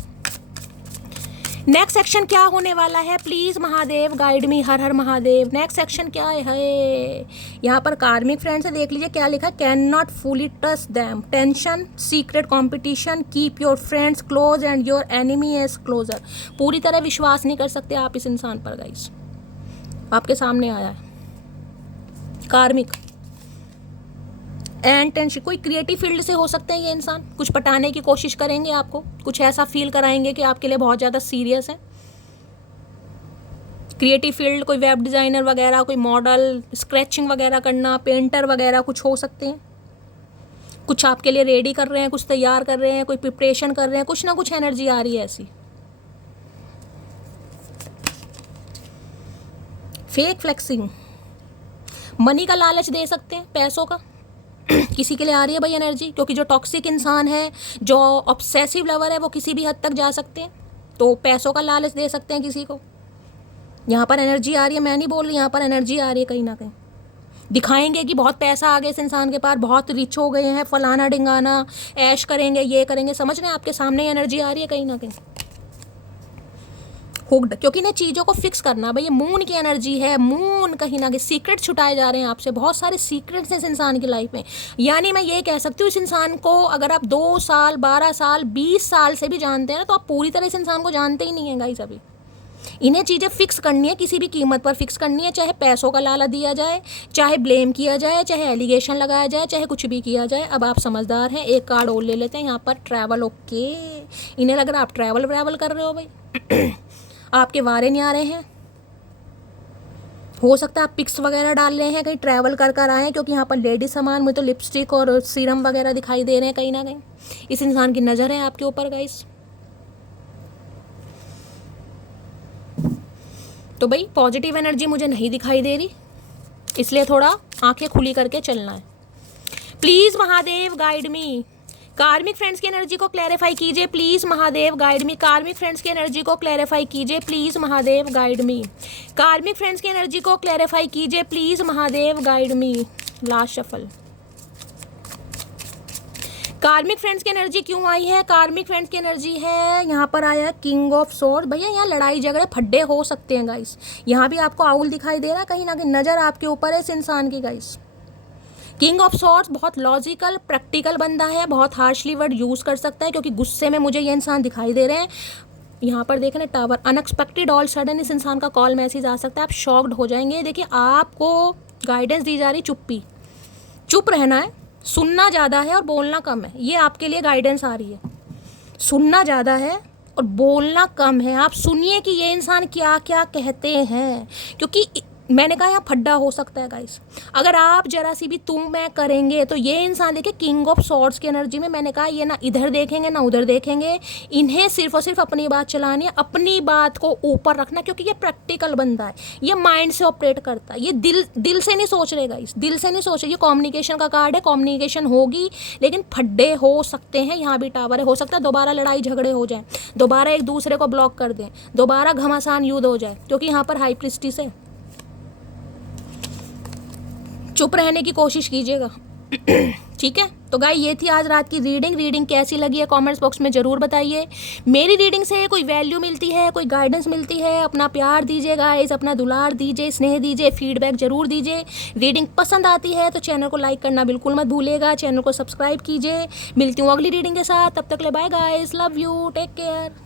Next section क्या होने वाला है, please Mahadev guide me. Her her Mahadev. Next section क्या है? यहाँ पर कार्मिक फ्रेंड से देख लीजिए क्या लिखा। Can not fully trust them, tension, secret competition, keep your friends close and your enemy as closer. पूरी तरह विश्वास नहीं कर सकते आप इस इंसान पर गाइस। आपके सामने आया है कार्मिक एंड टेंशन। कोई क्रिएटिव फील्ड से हो सकते हैं ये इंसान, कुछ पटाने की कोशिश करेंगे आपको, कुछ ऐसा फील कराएंगे कि आपके लिए बहुत ज़्यादा सीरियस है। क्रिएटिव फील्ड, कोई वेब डिज़ाइनर वगैरह, कोई मॉडल, स्क्रैचिंग वगैरह करना, पेंटर वगैरह कुछ हो सकते हैं। कुछ आपके लिए रेडी कर रहे हैं, कुछ तैयार कर रहे हैं, कोई प्रिपरेशन कर रहे हैं, कुछ ना कुछ एनर्जी आ रही है ऐसी। फेक फ्लेक्सिंग, मनी का लालच दे सकते हैं, पैसों का किसी के लिए आ रही है भाई एनर्जी। क्योंकि जो टॉक्सिक इंसान है, जो ऑब्सेसिव लवर है, वो किसी भी हद तक जा सकते हैं। तो पैसों का लालच दे सकते हैं किसी को। यहाँ पर एनर्जी आ रही है, मैं नहीं बोल रही, यहाँ पर एनर्जी आ रही है कहीं ना कहीं। दिखाएंगे कि बहुत पैसा आ गया इस इंसान के पास, बहुत रिच हो गए हैं, फलाना ढिंगाना, ऐश करेंगे, ये करेंगे। समझ रहे हैं? आपके सामने एनर्जी आ रही है कहीं ना कहीं। हुक्ड, क्योंकि इन्हें चीज़ों को फिक्स करना भाई। ये मून की एनर्जी है। मून कहीं ना कहीं सीक्रेट छुटाए जा रहे हैं आपसे। बहुत सारे सीक्रेट्स हैं इस इंसान की लाइफ में। यानी मैं ये कह सकती हूँ इस इंसान को अगर आप 2 साल, 12 साल, 20 साल से भी जानते हैं ना, तो आप पूरी तरह इस इंसान को जानते ही नहीं है गाइस अभी। इन्हें चीज़ें फिक्स करनी है, किसी भी कीमत पर फिक्स करनी है। चाहे पैसों का लालच दिया जाए, चाहे ब्लेम किया जाए, चाहे एलिगेशन लगाया जाए, चाहे कुछ भी किया जाए। अब आप समझदार हैं। एक कार्ड और ले लेते हैं यहाँ पर। ट्रैवल। ओके, इन्हें लग रहा है आप ट्रैवल कर रहे हो भाई आपके वारे नहीं आ रहे हैं। हो सकता है आप पिक्स वगैरह डाल रहे हैं, कहीं ट्रैवल कर आए हैं। क्योंकि यहाँ पर लेडीज सामान में तो लिपस्टिक और सीरम वगैरह दिखाई दे रहे हैं कहीं ना कहीं। इस इंसान की नज़र है आपके ऊपर गाइस। तो भाई पॉजिटिव एनर्जी मुझे नहीं दिखाई दे रही, इसलिए थोड़ा आंखें खुली करके चलना है। प्लीज़ महादेव गाइड मी। कार्मिक फ्रेंड्स की एनर्जी को क्लैरिफाई कीजिए प्लीज़ महादेव गाइड मी। कार्मिक फ्रेंड्स की एनर्जी को क्लैरिफाई कीजिए प्लीज़ महादेव गाइड मी। कार्मिक फ्रेंड्स की एनर्जी को क्लैरिफाई कीजिए please Mahadev guide me. Last shuffle. कार्मिक फ्रेंड्स की एनर्जी क्यों आई है? कार्मिक फ्रेंड्स की एनर्जी है, यहाँ पर आया है किंग ऑफ स्वॉर्ड। भैया यहाँ लड़ाई झगड़े फड्डे हो सकते हैं गाइस। यहाँ भी आपको आउल दिखाई दे रहा है कहीं ना कहीं। नज़र आपके ऊपर है इस इंसान की गाइस। किंग ऑफ सॉर्ड्स बहुत लॉजिकल प्रैक्टिकल बंदा है, बहुत हार्शली वर्ड यूज़ कर सकता है क्योंकि गुस्से में मुझे ये इंसान दिखाई दे रहे हैं। यहाँ पर देख रहे हैं टावर, अनएक्सपेक्टेड ऑल सडन इस इंसान का कॉल मैसेज आ सकता है, आप शॉक्ड हो जाएंगे। देखिए आपको गाइडेंस दी जा रही, चुप रहना है, सुनना ज़्यादा है और बोलना कम है, ये आपके लिए गाइडेंस आ रही है। सुनना ज़्यादा है और बोलना कम है। आप सुनिए कि ये इंसान क्या क्या कहते हैं, क्योंकि मैंने कहा यहाँ फड्डा हो सकता है गाइस। अगर आप जरा सी भी तुम मैं करेंगे तो ये इंसान देखिए किंग ऑफ सॉर्ड्स की एनर्जी में, मैंने कहा ये ना इधर देखेंगे ना उधर देखेंगे, इन्हें सिर्फ और सिर्फ अपनी बात चलानी है, अपनी बात को ऊपर रखना, क्योंकि ये प्रैक्टिकल बंदा है, ये माइंड से ऑपरेट करता है, ये दिल से नहीं सोच रहेगा, इस दिल से नहीं सोच रहे। ये कम्युनिकेशन का कार्ड है, कम्युनिकेशन होगी लेकिन फड्डे हो सकते हैं। यहाँ भी टावर है, हो सकता है दोबारा लड़ाई झगड़े हो जाए, दोबारा एक दूसरे को ब्लॉक कर दें, दोबारा घमासान युद्ध हो जाए, क्योंकि यहाँ पर हाई प्रिस्टिस है। चुप रहने की कोशिश कीजिएगा। ठीक है, तो गाइस ये थी आज रात की रीडिंग कैसी लगी है कमेंट्स बॉक्स में ज़रूर बताइए। मेरी रीडिंग से कोई वैल्यू मिलती है, कोई गाइडेंस मिलती है, अपना प्यार दीजिए गाइस, अपना दुलार दीजिए, स्नेह दीजिए, फीडबैक जरूर दीजिए। रीडिंग पसंद आती है तो चैनल को लाइक करना बिल्कुल मत भूलिएगा, चैनल को सब्सक्राइब कीजिए। मिलती हूँ अगली रीडिंग के साथ, तब तक ले bye guys, love you, take care.